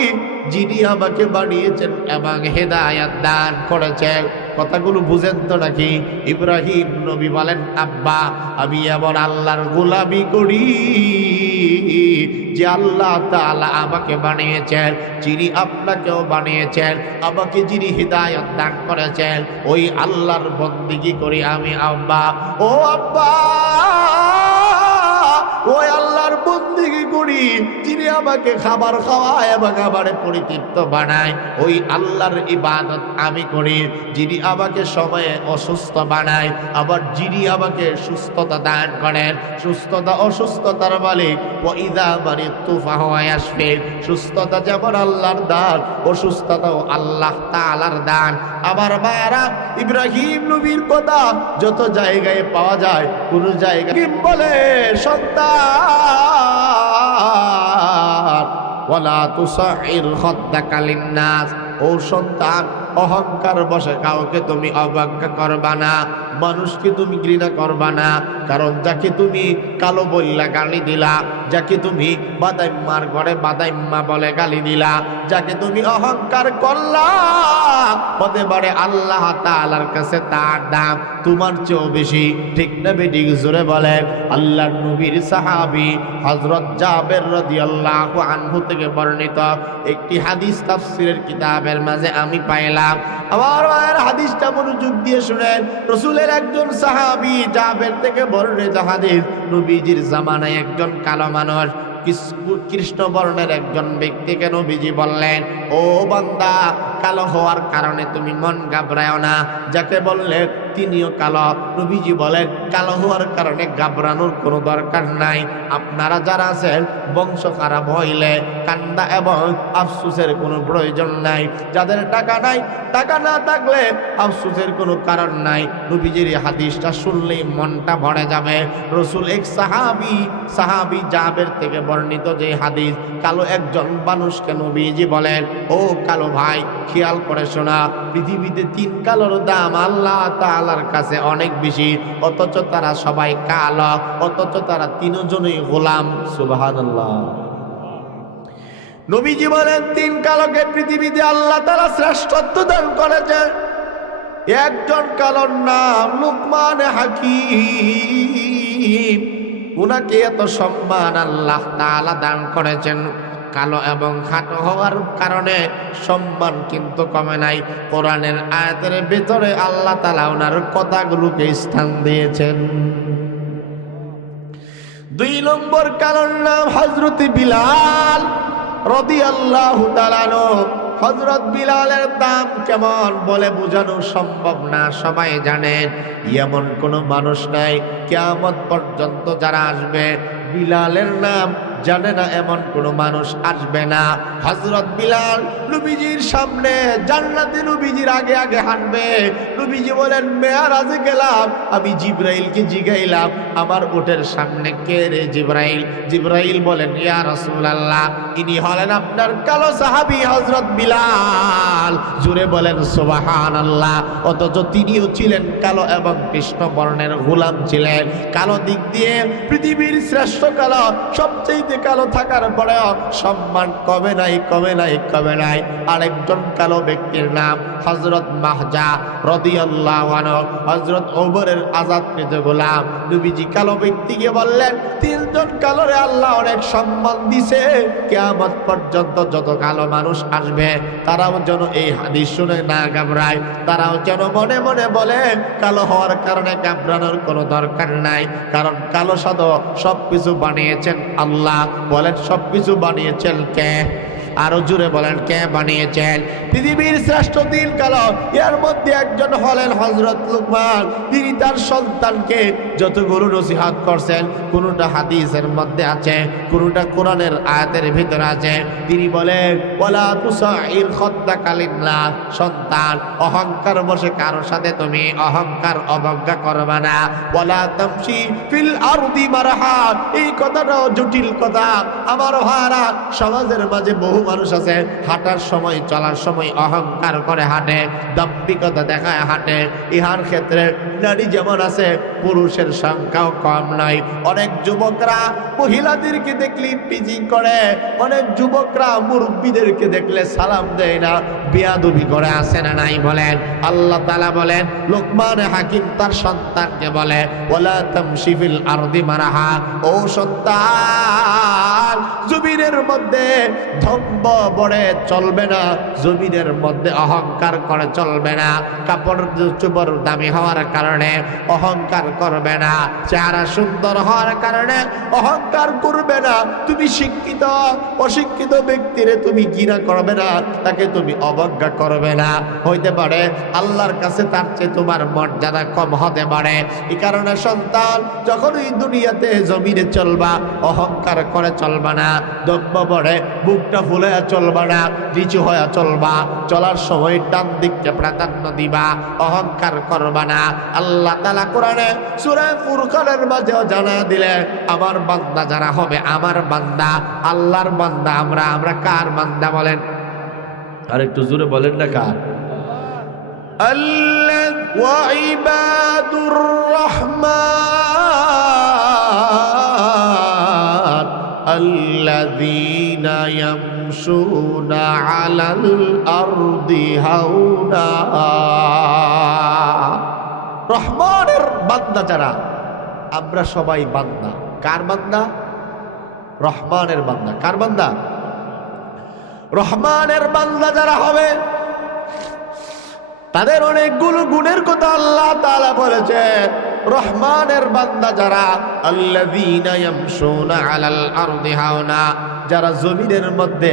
যিনি আমাকে বানিয়েছেন এবং হেদায়েত দান করেছেন। কথাগুলো বুঝেন তো নাকি? ইব্রাহিম নবী বলেন, আব্বা, আমি এমন আল্লাহর গোলামি করি যে আল্লাহ তাআলা আমাকে বানিয়েছেন, যিনি আপনাকেও বানিয়েছেন, আমাকে যিনি হিদায়াত দান করেছেন, ওই আল্লাহর বন্দেগী করি আমি আব্বা। ও আব্বা, ওই আল্লাহর বন্দেগী করি যিনি আমাকে খাবার খাওয়ায় এবং আমারে পরিতৃপ্ত বানায়। ওই আল্লাহর ইবাদত আমি করি যিনি আমাকে সময়ে অসুস্থ বানায়, আবার যিনি আমাকে সুস্থতা দান করেন। সুস্থতা অসুস্থতার মালিক। ওয়া ইযা মারিদতু ফাহুয়া ইয়াশফিন। সুস্থতা যেমন আল্লাহর দান, অসুস্থতাও আল্লাহ তাআলার দান। আমার মায়েরা, ইব্রাহিম নবীর কথা যত জায়গায় পাওয়া যায়, কোন জায়গায় বলে, সন্তান ওয়ালা তুসাইর খাদ্দাকা লিন্নাস, ও সন্তান, অহংকার বসে কাউকে তুমি অবজ্ঞা করবা না, মানুষকে তুমি ঘৃণা করবা না। কারণ যাকে তুমি কালো বললা গালি দিলা, যাকে তুমি বাদাইম্মার ঘরে বাদাইম্মা বলে গালি দিলা, যাকে তুমি অহংকার করলা, হতে পারে আল্লাহ তাআলার কাছে তার দাম তোমার চেয়েও বেশি। ঠিক না বেঠিক? জোরে বলেন। আল্লাহর নবীর সাহাবী হযরত জাবের রাদিয়াল্লাহু আনহু থেকে বর্ণিত একটি হাদিস তাফসীরের কিতাবের মাঝে আমি পাইলাম। আমার মায়ের হাদিসটা মনোযোগ দিয়ে শুনেন। রাসূলের একজন সাহাবী জাবের থেকে বর্ণিত হাদিস, নবীজির জামানায় একজন কালো মানুষ, কৃষ্ণ বর্ণের একজন ব্যক্তিকে নবীজি বললেন, ও বান্দা, কালো হওয়ার কারণে তুমি মন ঘাবড়ায়ও না। যাকে বললেন তিনিও কালো। নবীজি বলেন, কালো হওয়ার কারণে ঘাবড়ানোর কোনো দরকার নাই। আপনারা যারা আছেন, বংশ খারাপ হইলে কান্দা এবং আফসোসের কোনো প্রয়োজন নাই। যাদের টাকা নাই, টাকা না থাকলে আফসোসের কোনো কারণ নাই। নবীজির এই হাদিসটা শুনলেই মনটা ভরে যাবে। রাসূল এক সাহাবী জাবের থেকে বর্ণিত যে হাদিস, কালো একজন মানুষকে নবীজি বলেন, ও কালো ভাই, খেয়াল করে শোনা, পৃথিবীতে 3 কালোর দাম আল্লাহ তাআলার কাছে অনেক বেশি, অথচ তারা সবাই কালো, অথচ তারা 3 জনই গোলাম। সুবহানাল্লাহ। নবীজি বলেন, 3 কালোকে পৃথিবীতে আল্লাহ তাআলা শ্রেষ্ঠত্ব দান করেছেন। একজন কালোর নাম লুকমান হাকিম। উনাকে এত সম্মান আল্লাহ তাআলা দান করেছেন। কালো এবং খাটো হওয়ার কারণে সম্মান কিন্তু কমে নাই। কোরআনের আয়াতের ভিতরে আল্লাহ তাআলা ওনার কথাগুলোকে স্থান দিয়েছেন। 2 নম্বর কালোর নাম হযরত বিলাল রাদিয়াল্লাহু তাআলা আনহু। হযরত বিলালের দাম কেমন বলে বোঝানো সম্ভব না। সবাই জানেন, এমন কোনো মানুষ নাই কিয়ামত পর্যন্ত যারা আসবে বিলালের নাম জানে না, এমন কোনো মানুষ আসবে না। হযরত বিলাল নবীজির সামনে জান্নাতে নবীজির আগে আগে হাঁটবে। নবীজি বলেন, মেরাজে গেলাম, আমি জিবরাইলকে জিগাইলাম, আমার উটের সামনে কে রে জিবরাইল? জিবরাইল বলেন, ইয়া রাসূলুল্লাহ, ইনি হলেন আপনার কালো সাহাবী হযরত বিলাল। জোরে বলেন সুবহানাল্লাহ। অথচ তিনিও ছিলেন কালো এবং কৃষ্ণ বর্ণের গোলাম ছিলেন। কালো দিক দিয়ে পৃথিবীর শ্রেষ্ঠ কালো, সবচেয়ে মধ্যে কালো থাকার পরেও সম্মান কমে নাই, কমে নাই, কমে নাই। আরেকজন কালো ব্যক্তির নাম হযরত মাহজা রাদিয়াল্লাহু আনহু, হযরত ওমরের আজাদকৃত গোলাম। নবীজি কালো ব্যক্তিকে বললেন, তিনজন কালোরে আল্লাহ অনেক সম্মান দিছে, কিয়ামত পর্যন্ত যত কালো মানুষ আসবে তারাও যেন এই হাদিস শুনে না ঘাবড়ায়, তারাও যেন মনে মনে বলে কালো হওয়ার কারণে ঘাবড়ানোর কোনো দরকার নাই, কারণ কালো সাদা সবকিছু বানিয়েছেন আল্লাহ। বলেন সবকিছু বানিয়েছেন কে? আরো জোরে বলেন কে বানিয়েছেন? পৃথিবীর শ্রেষ্ঠ দিন কালো, এর মধ্যে একজন হলেন হযরত লুকমান। তিনি তার সন্তানকে যতগুলো নসিহত করছেন, কোনটা হাদিসের মধ্যে আছে, কোনটা কোরআনের আয়াতের ভিতরে আছে। তিনি বলেন, ওয়ালা তুসাইর খাদ্দাকা লিন্নাস, সন্তান অহংকার বসে কারোর সাথে তুমি অহংকার অবজ্ঞা করবে না। ওয়ালা তামশি ফিল আরদি মারহা, এই কথাটাও জটিল কথা আমার ভাইরা। সমাজের মাঝে বহু মানুষ আছে হাঁটার সময়, চলার সময় অহংকার করে হাঁটে, দাম্ভিকতা দেখায় হাঁটে। ইহার ক্ষেত্রে নারী যেমন আছে, পুরুষের সংখ্যাও কম নয়। অনেক যুবকরা মহিলাদেরকে দেখলে পিজিং করে, অনেক যুবকরা মুরব্বীদেরকে দেখলে সালাম দেয় না, বেয়াদবি করে। আসে না নাই? বলেন। আল্লাহ তাআলা বলেন, লোকমান হাকিম তার সন্তানকে বলে, ওয়ালা তামশি ফিল আরদি মারহা, ও সন্তান জমিনের মধ্যে ধম্ব বড়ে চলবে না, জমিনের মধ্যে অহংকার করে চলবে না। কাপড় চোপড় দামি হওয়ার কারণে অহংকার করবে না, চেহারা সুন্দর হওয়ার কারণে অহংকার করবে না। তুমি শিক্ষিত অশিক্ষিত ব্যক্তিরে তুমি ঘৃণা করবে না, তাকে তুমি অবজ্ঞা করবে না। হইতে পারে আল্লাহর কাছে তার চেয়ে তোমার মর্যাদা কম হতে পারে। এই কারণে সন্তান, যখন এই দুনিয়াতে জমিনে চলবা অহংকার করে চলবা না, দম্ভ বড়ে বুকটা ফুলে চলবা না, নিচু হয়ে চলবা। চলার সময় ডান দিককে প্রাধান্য দিবা, অহংকার করবা না। আল্লাহ তাআলা কোরআনে সূরা ফুরকানের মাঝেও জানা দিলেন, আমার বান্দা যারা হবে, আমার বান্দা আল্লাহর বান্দা। আমরা কার বান্দা বলেন? আর একটু জোরে বলেন না কার? আল্লাহ ওয়া ইবাদুর রহমান আল্লাযীনা ইয়ামশুনা আলাল আরদি হাওনা। রহমানের বান্দা যারা, আমরা সবাই বান্দা। কার বান্দা? রহমানের বান্দা। কার বান্দা? রহমানের বান্দা যারা হবে তাদের অনেকগুলো গুণের কথা আল্লাহ তাআলা বলেছে। রহমানের বান্দা যারা, আল্লাযীনা ইয়ামশুনা আলাল আরদি হাওনা, যারা জমিনের মধ্যে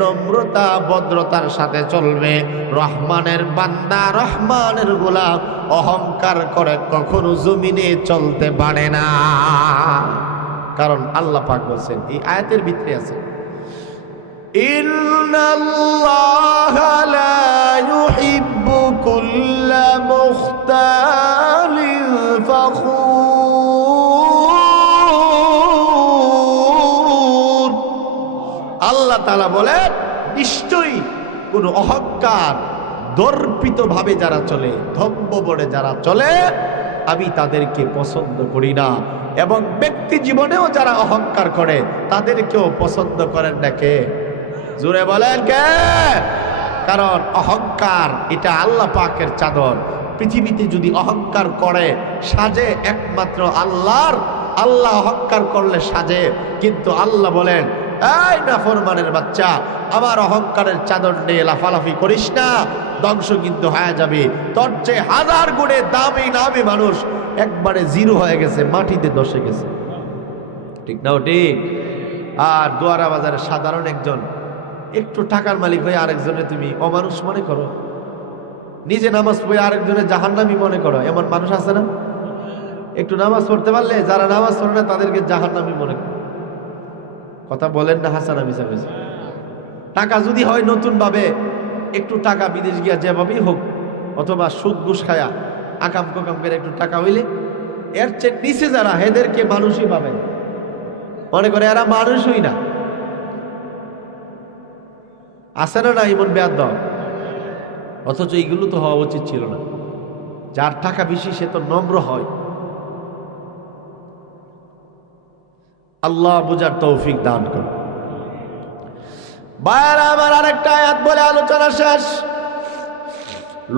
নম্রতা ভদ্রতার সাথে চলবে। রহমানের বান্দা, রহমানের গোলাম অহংকার করে কখনো জমিনে চলতে পারে না। কারণ আল্লাহ পাক বলেন, এই আয়াতের ভিতরে আছে, ইন্নাল্লাহা লা ইউহিব্বু কুল্লা মুখতালিন ফখুর। আল্লাহ তাআলা বলেন, নিশ্চয়ই কোন অহংকার দর্পিত ভাবে যারা চলে, ধম্ম বড়ে যারা চলে, আমি তাদেরকে পছন্দ করি না। এবং ব্যক্তি জীবনেও যারা অহংকার করে তাদেরকেও পছন্দ করেন না। কে? জোরে বলেন কে? কারণ অহংকার এটা আল্লাহ পাকের চাদর। পৃথিবীতে যদি অহংকার করে সাজে একমাত্র আল্লাহর। আল্লাহ অহংকার করলে সাজে, কিন্তু আল্লাহ বলেন, এই নাফরমানের বাচ্চা, আমার অহংকারের চাদর নিয়ে লাফালাফি করিস না, ধ্বংস কিন্তু হয়ে যাবে। তোর চেয়ে হাজার গুণে দামি নামি মানুষ একবারে জিরো হয়ে গেছে, মাটিতে ধসে গেছে। ঠিক না? ঠিক। আর দোয়ারা বাজারে সাধারণ একজন একটু টাকার মালিক হয়ে আরেকজনে তুমি অমানুষ মনে করো, নিজে নামাজ পড়ে আরেকজনের জাহান্নামী মনে করো, এমন মানুষ আছে না? একটু নামাজ পড়তে পারলে যারা নামাজ পড়ে না তাদেরকে জাহান্নামী মনে করো। কথা বলেন না? হাসানা মিশা মিশা। টাকা যদি হয় নতুন ভাবে, একটু টাকা বিদেশ গিয়া যেভাবেই হোক, অথবা সুদ ঘুষ খায়া আকাম কোকাম করে একটু টাকা হইলে, এর চেয়ে নিচে যারা, এদেরকে মানুষই পাবেন, মনে করে এরা মানুষই না। আসে না? না এমন বেয়াদব। অথচ এইগুলো তো হওয়া উচিত ছিল না। যার টাকা বেশি সে তো নম্র হয়। আল্লাহ বুঝার তৌফিক দান করুন। বাইরে আমার আরেকটা আয়াত বলে আলোচনা শেষ।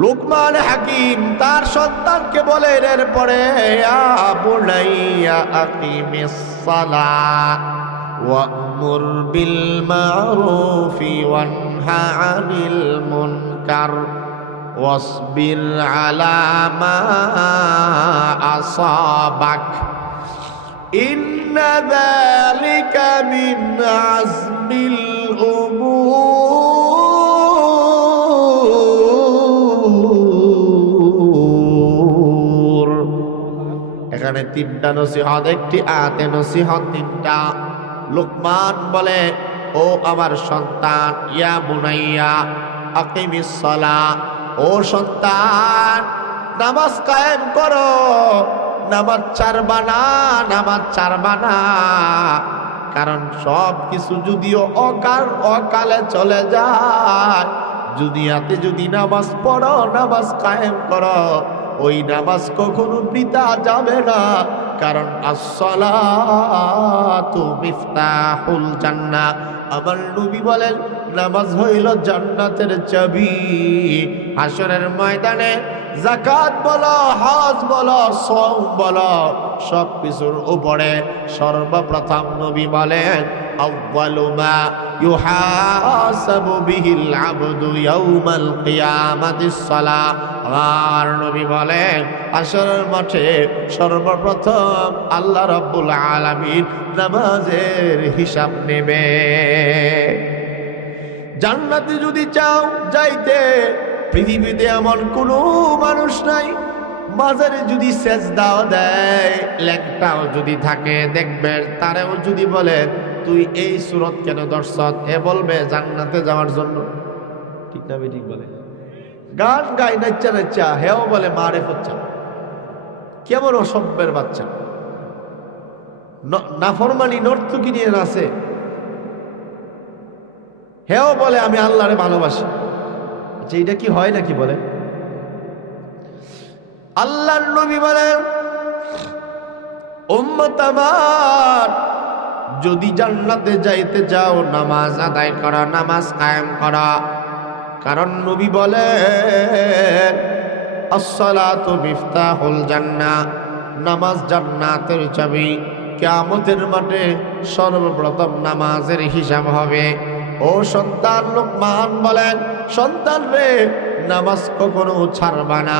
লুকমান হাকিম তার সন্তানকে বলে এরপরে ইয়া বুনাইয়া আকিমিস সালাহ ওয়া'মুর বিল মা'রুফি ওয়ানহা আনিল মুনকার ওয়াসবির আলা মা আসাবাক ইন্না যালিকা মিন আজমিল উমুর। এখানে তিনটা নসিহত, একটি আয়াতে নসিহত তিনটা। লুকমান বলে, ও আমার সন্তান, ইয়া বুনাইয়া আকিমিস সালাহ, ও সন্তান নামাজ কায়েম করো, নামাজ ছাড়বা না, নামাজ ছাড়বা না। কারণ সব কিছু যদিও অকালে চলে যায়, দুনিয়াতে যদি নামাজ পড়ো, নামাজ কায়েম করো, ওই নামাজ কখনো বৃথা যাবে না। কারণ আসসালাতু মিফতাহুল জান্নাহ, আমার নবী বলেন নামাজ হইল জান্নাতের চাবি। হাসরের ময়দানে যাকাত বলো, হজ বলো, সওম বলো, সব কিছুর উপরে সর্বপ্রথম নবী বলেন আউয়ালু মা ইউহাসাবু বিহিল আবদু ইয়াউমাল কিয়ামাতিস সালাহ। আর নবী বলেন হাসরের মাঠে সর্বপ্রথম আল্লাহ রাব্বুল আলামিন নামাজের হিসাব নেবে। জান্নাতে যদি চাও যাইতে, পৃথিবীতে এমন কোনো মানুষ নাই, মাজারে যদি সেজদাও দেয়, লেখটাও যদি থাকে, দেখবেন তারেও যদি বলে তুই এই সূরত কেন দর্শত, এ বলবে জান্নাতে যাওয়ার জন্য। ঠিক না? ঠিক বলে। গান গাই নাচ্চা নাচ্চা, হেও বলে মারেফত চাও। কেমন অসভ্যের বাচ্চা, নাফরমানি নর্তকী নিয়ে নাচে, হেও বলে আমি আল্লাহরে ভালোবাসি। আচ্ছা, এটা কি হয় নাকি বলে? আল্লাহর নবী বলেন উম্মত আমার, যদি জান্নাতে যাইতে যাও নামাজ আদায় করা, নামাজ কায়েম করা। কারণ নবী বলেন আসসালাতু মিফতাহুল জান্নাহ, নামাজ জান্নাতের চাবি। কিয়ামতের মাঠে সর্বপ্রথম নামাজের হিসাব হবে। ও সন্তান, লুকমান বলেন সন্তান রে, নামাজ কখনো ছাড়বা না।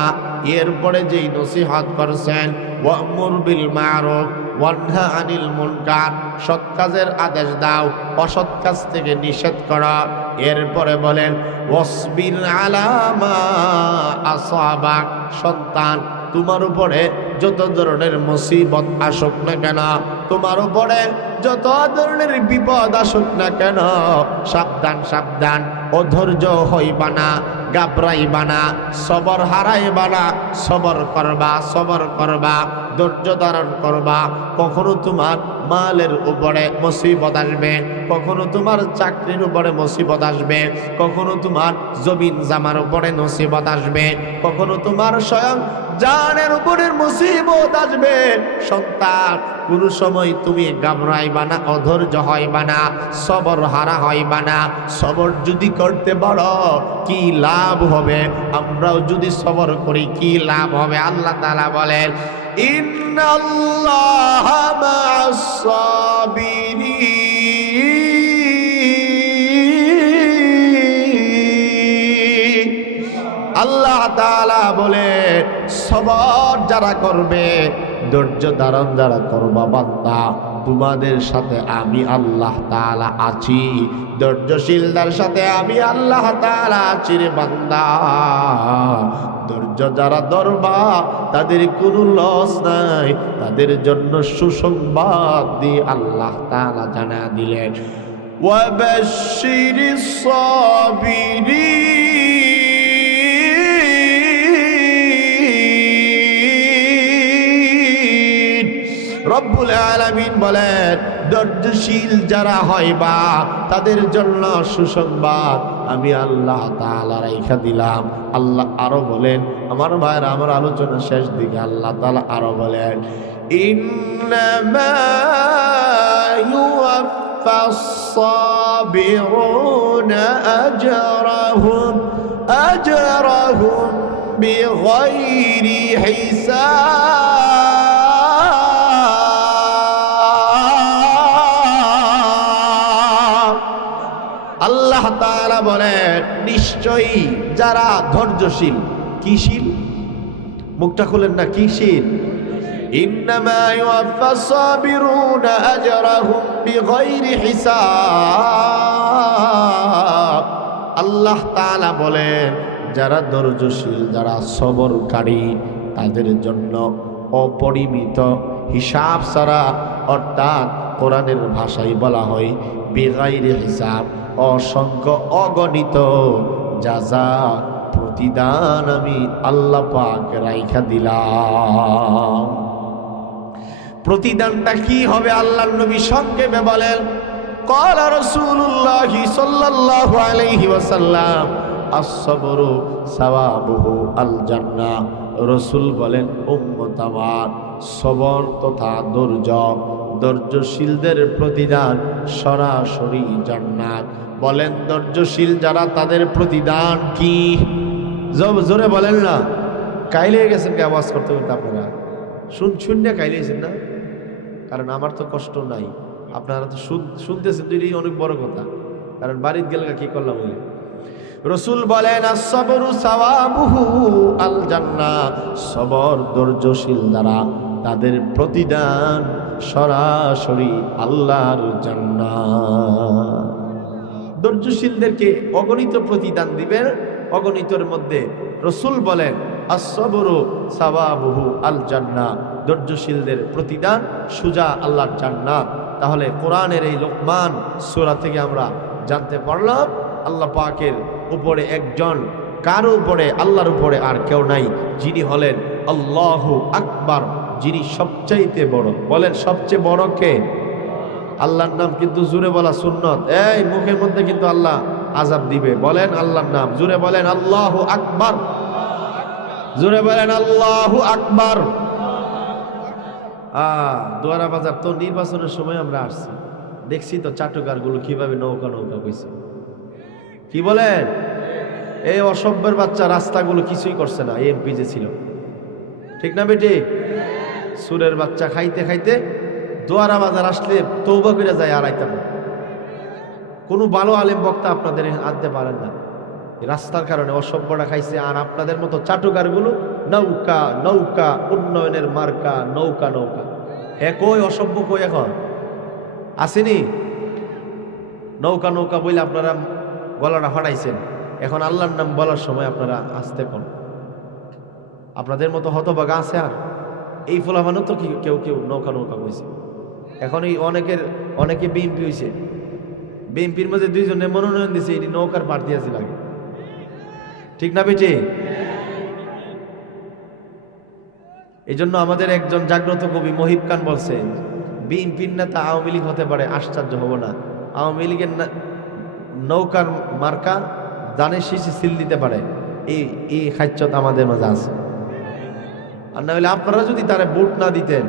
এরপরে যেই নসিহত করছেন ওয়া'মুর বিল মা'রুফ ওয়ানহা আনিল মুনকার, সৎ কাজের আদেশ দাও, অসৎ কাজ থেকে নিষেধ করো। এরপরে বলেন ওয়াসবির আলা মা আসাবাক, সন্তান তোমার উপরে যত ধরনের মুসিবত আসুক না কেন, তোমার উপরে যত ধরনের বিপদ আসুক না কেন, সাবধান সাবধান, অধৈর্য হইবা না, ঘাবড়াইবা না, সবর হারাইবা না, সবর করবা, সবর করবা, ধৈর্য ধারণ করবা। কখনো তোমার মালের উপরে মুসিবত আসবে, কখনো তোমার চাকরির উপরে মুসিবত আসবে, কখনো তোমার জমিন জামার উপরে মুসিবত আসবে, কখনো তোমার স্বয়ং জানের উপরে মুসিবত আসবে। সন্তান, কোনো সময় তুমি ঘাবড়াইবা না, অধৈর্য হইবা না, সবর হারা হইবা না। সবর যদি করতে পারো কি লাভ হবে? আমরাও যদি সবর করি কি লাভ হবে? আল্লাহ তাআলা বলেন ইন্নাল্লাহা মা'আস সাবিরিন। আল্লাহ তাআলা বলে সবর যারা করবে, ধৈর্য ধারণ যারা করবা বান্দা, তোমাদের সাথে আমি আল্লাহ তাআলা আছি। ধৈর্যশীলদের সাথে আমি আল্লাহ তাআলা আছি রে বান্দা। ধৈর্য যারা ধরবা তাদের কোনো লস নাই, তাদের জন্য সুসংবাদ দিয়ে আল্লাহ তাআলা জানা দিলেন ওয়াবাশশিরিস সাবিরিন। রব্বুল আলামিন বলেন ধৈর্যশীল যারা হইবা তাদের জন্য সুসংবাদ আমি আল্লাহ তাআলা রাইখা দিলাম। আল্লাহ আরো বলেন, আমার ভাইরা, আমার আলোচনা শেষ দিকে আল্লাহ তাআলা আরো বলেন ইন্নামা يوفى الصابرون أجرهم بغير حساب আল্লাহ তাআলা বলেন নিশ্চয়ই যারা ধৈর্যশীল কিশীল মুখটা খুলেন না কিশীল ইন্নামা ইউওয়াফাস সাবিরুনা আজরাহুম বিগাইরি হিসাব আল্লাহ তাআলা বলেন যারা ধৈর্যশীল যারা সবরকারী তাদের জন্য অপরিমিত হিসাব ছাড়া অর্থাৎ কোরআনের ভাষায় বলা হয় বিগাইরি হিসাব অসংখ্য অগণিত জাযা প্রতিদান আমি আল্লাহ পাক রাইখা দিলাম। প্রতিদানটা কি হবে আল্লাহর নবী সংক্ষেপে বলেন ক্বালা রাসূলুল্লাহি সাল্লাল্লাহু আলাইহি ওয়াসাল্লাম আস-সাবরু সাওয়াবুহু আল জান্নাহ রাসূল বলেন উম্মত আমার সবর তথা ধৈর্যশীলদের প্রতিদান সরাসরি জান্নাত। বলেন ধৈর্যশীল যারা তাদের প্রতিদান কি? জোরে বলেন না। কাইলে গেছেন কে আওয়াজ করতে করতে আপনারা শুনলে কাইলে গেছেন না? কারণ আমার তো কষ্ট নাই, আপনারা তো শুনতেছেন দুইটাই অনেক বড় কথা। কারণ বাড়িতে গেলে কি করলাম বলে রসুল বলেন আস-সাবরু সাওয়াবুহু আল জান্নাহ সবর ধৈর্যশীল দ্বারা তাদের প্রতিদান সরাসরি আল্লাহর জান্নাত। ধৈর্যশীলদেরকে অগণিত প্রতিদান দিবেন। অগণিতের মধ্যে রসুল বলেন আস-সাবরু সাওয়াবুহু আল জান্নাহ ধৈর্যশীলদের প্রতিদান সুজা আল্লাহর জান্নাত। তাহলে কোরআনের এই লোকমান সূরা থেকে আমরা জানতে পারলাম আল্লাহ পাকের উপরে একজন, কারো উপরে আল্লাহর উপরে আর কেউ নাই, যিনি হলেন আল্লাহু আকবার, যিনি সবচাইতে বড়। বলেন সবচেয়ে বড় কে? আল্লাহর নাম কিন্তু জুড়ে বলা সুন্নত। এই মুখের মধ্যে কিন্তু আল্লাহ আযাব দিবে। বলেন আল্লাহর নাম জুড়ে বলেন আল্লাহু আকবার, জুড়ে বলেন আল্লাহু আকবার। দুয়ারা বাজার তো নির্বাচনের সময় আমরা আসছি, দেখছি তো চাটুকারগুলো কিভাবে নৌকা কইছে। কি বলেন? এই অসভ্যের বাচ্চা রাস্তাগুলো কিছুই করছে না, এমপি যে ছিল, ঠিক না বেটি? সুরের বাচ্চা খাইতে খাইতে দোয়ারা বাজার আসলে তৌবা করে যায় আর আইতাম না। কোনো ভালো আলেম বক্তা আপনাদের আনতে পারেন না, রাস্তার কারণে অসভ্যটা খাইছে। আর আপনাদের মতো চাটুকারগুলো নৌকা নৌকা উন্নয়নের মার্কা নৌকা নৌকা। কই অসভ্য কই এখন আসেনি? নৌকা নৌকা বলে আপনারা গলাটা ফাটাইছেন, এখন আল্লাহর নাম বলার সময় আপনারা আসতে কোন? আপনাদের মতো হতভাগা আছে? আর এই ফলাফানো তো কেউ কেউ নৌকা নৌকা কইছে। এখন এই অনেকে বিএনপি হয়েছে, বিএনপির মধ্যে দুইজনে মনোনয়ন দিছে, এটি নৌকার প্রার্থী আছে লাগে, ঠিক না বেটে? এই জন্য আমাদের একজন জাগ্রত কবি মহিব খান বলছেন বিএনপির নেতা আওয়ামী লীগ হতে পারে, আশ্চর্য হব না। আওয়ামী লীগের নৌকার মার্কা দানের শীষে সিল দিতে পারে, এই খাচ্ছত আমাদের মাঝে আছে। আর না হলে আপনারা যদি তারা ভোট না দিতেন,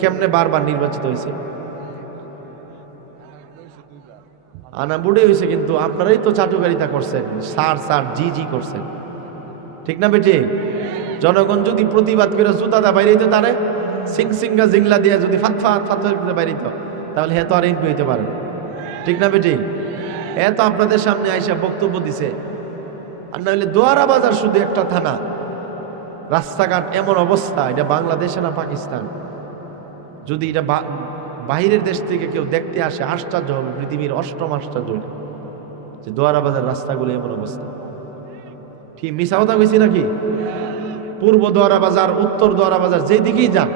কেমনে বারবার নির্বাচিত হয়েছে? আনা বুড়ে হয়েছে, কিন্তু আপনারাই তো চাটুকারিতা করছেন, সার জি করছেন, ঠিক না বেটে? জনগণ যদি প্রতিবাদ করে জুতাটা বাইরেইতো, তারে সিংসিঙ্গা জিংলা দিয়ে যদি ফাত বাইরেইতো, তাহলে হ্যাঁ তো আর এমপি হইতে পারে, ঠিক না বেটে? হ্যাঁ তো আপনাদের সামনে আইসা বক্তব্য দিছে। আর না হলে দোয়ারা বাজার শুধু একটা থানা, রাস্তাঘাট এমন অবস্থা, এটা বাংলাদেশে না পাকিস্তান। যদি এটা বাহিরের দেশ থেকে কেউ দেখতে আসে আশ্চর্য হবে, পৃথিবীর অষ্টম আশ্চর্য যে দোয়ারা বাজার রাস্তাগুলো এমন অবস্থা। ঠিক মিশা কথা কইছি নাকি? পূর্ব দোয়ারা বাজার, উত্তর দোয়ারা বাজার, যেদিকেই যান